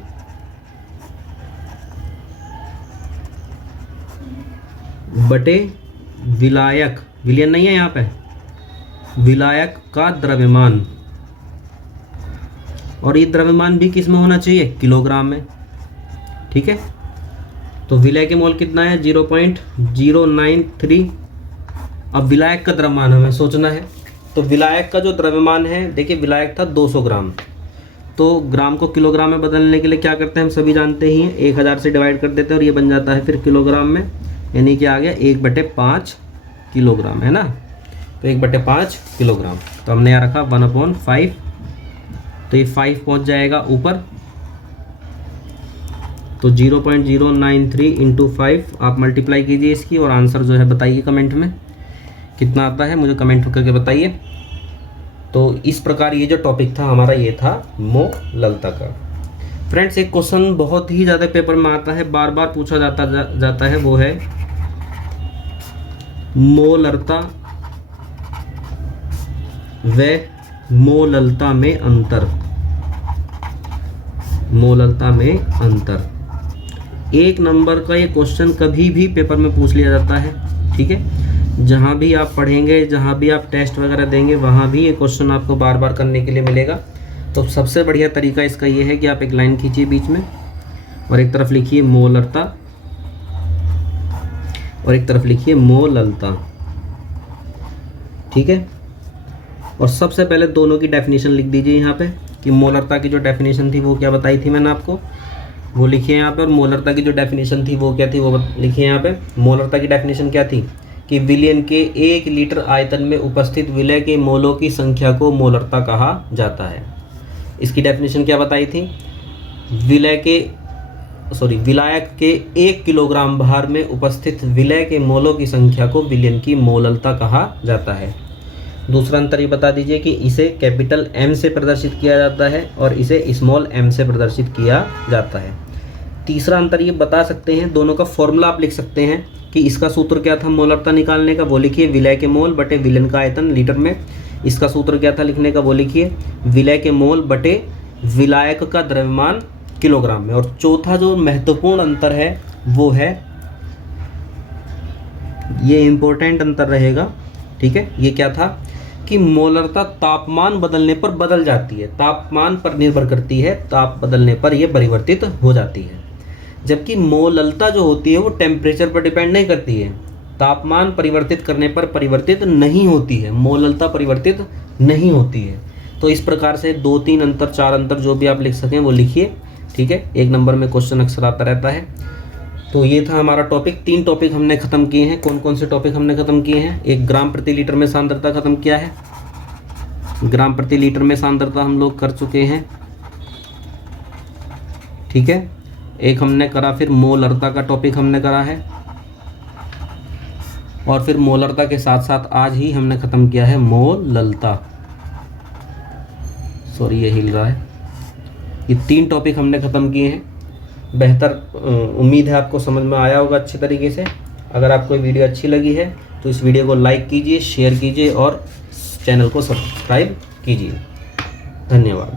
बटे विलायक, विलयन नहीं है यहाँ पे, विलायक का द्रव्यमान। और ये द्रव्यमान भी किस में होना चाहिए, किलोग्राम में। ठीक है, तो विलय के मोल कितना है, 0.093। अब विलायक का द्रव्यमान हमें सोचना है। तो विलायक का जो द्रव्यमान है, देखिए विलायक था 200 ग्राम, तो ग्राम को किलोग्राम में बदलने के लिए क्या करते हैं, हम सभी जानते ही हैं, 1000 से डिवाइड कर देते हैं और ये बन जाता है फिर किलोग्राम में। यानी कि आ गया 1/5 किलोग्राम, है ना। तो 1/5 किलोग्राम। तो हमने यहाँ रखा 1/5, तो ये 5 पहुँच जाएगा ऊपर। तो 0.093 इंटू 5 आप मल्टीप्लाई कीजिए इसकी, और आंसर जो है बताइए कमेंट में कितना आता है, मुझे कमेंट करके बताइए। तो इस प्रकार ये जो टॉपिक था हमारा, ये था मोललता का। फ्रेंड्स, एक क्वेश्चन बहुत ही ज़्यादा पेपर में आता है, बार बार पूछा जाता है, वो है मोलरता व मोललता में अंतर। मोललता में अंतर 1 नंबर का ये क्वेश्चन कभी भी पेपर में पूछ लिया जाता है। ठीक है, जहाँ भी आप पढ़ेंगे, जहाँ भी आप टेस्ट वगैरह देंगे, वहाँ भी ये क्वेश्चन आपको बार बार करने के लिए मिलेगा। तो सबसे बढ़िया तरीका इसका ये है कि आप एक लाइन खींचिए बीच में, और एक तरफ लिखिए मोलरता, और एक तरफ लिखिए मोललता। ठीक है, और सबसे पहले दोनों की डेफिनेशन लिख दीजिए यहाँ पे कि मोलरता की जो डेफिनेशन थी वो क्या बताई थी मैंने आपको, वो लिखिए यहाँ पे। और मोलरता की जो डेफिनेशन थी वो क्या थी, वो लिखिए यहाँ पे। मोलरता की डेफिनेशन क्या थी कि विलयन के 1 लीटर आयतन में उपस्थित विलय के मोलों की संख्या को मोलरता कहा जाता है। इसकी डेफिनेशन क्या बताई थी, विलायक के 1 किलोग्राम भार में उपस्थित विलय के मोलों की संख्या को विलयन की मोललता कहा जाता है। दूसरा अंतर ये बता दीजिए कि इसे कैपिटल M से प्रदर्शित किया जाता है और इसे स्मॉल m से प्रदर्शित किया जाता है। तीसरा अंतर ये बता सकते हैं, दोनों का फॉर्मूला आप लिख सकते हैं कि इसका सूत्र क्या था मोलरता निकालने का, वो लिखिए विलय के मोल बटे विलयन का आयतन लीटर में। इसका सूत्र क्या था लिखने का, वो लिखिए विलय के मोल बटे विलायक का द्रव्यमान किलोग्राम में। और चौथा जो महत्वपूर्ण अंतर है वो है, ये इंपॉर्टेंट अंतर रहेगा, ठीक है। ये क्या था कि मोलरता तापमान बदलने पर बदल जाती है, तापमान पर निर्भर करती है, ताप बदलने पर यह परिवर्तित हो जाती है। जबकि मोललता जो होती है वो टेम्परेचर पर डिपेंड नहीं करती है, तापमान परिवर्तित करने पर परिवर्तित नहीं होती है, मोललता परिवर्तित नहीं होती है। तो इस प्रकार से 2, 3 अंतर, 4 अंतर जो भी आप लिख सकें वो लिखिए, ठीक है। 1 नंबर में क्वेश्चन अक्सर आता रहता है। तो ये था हमारा टॉपिक। 3 टॉपिक हमने खत्म किए हैं। कौन कौन से टॉपिक हमने खत्म किए हैं, एक ग्राम प्रति लीटर में सांद्रता खत्म किया है, ग्राम प्रति लीटर में सांद्रता हम लोग कर चुके हैं, ठीक है। एक हमने करा फिर मोलरता का टॉपिक हमने करा है, और फिर मोलरता के साथ साथ आज ही हमने खत्म किया है मोललता। सॉरी ये हिल रहा है। ये 3 टॉपिक हमने खत्म किए हैं। बेहतर उम्मीद है आपको समझ में आया होगा अच्छे तरीके से। अगर आपको वीडियो अच्छी लगी है तो इस वीडियो को लाइक कीजिए, शेयर कीजिए और चैनल को सब्सक्राइब कीजिए। धन्यवाद।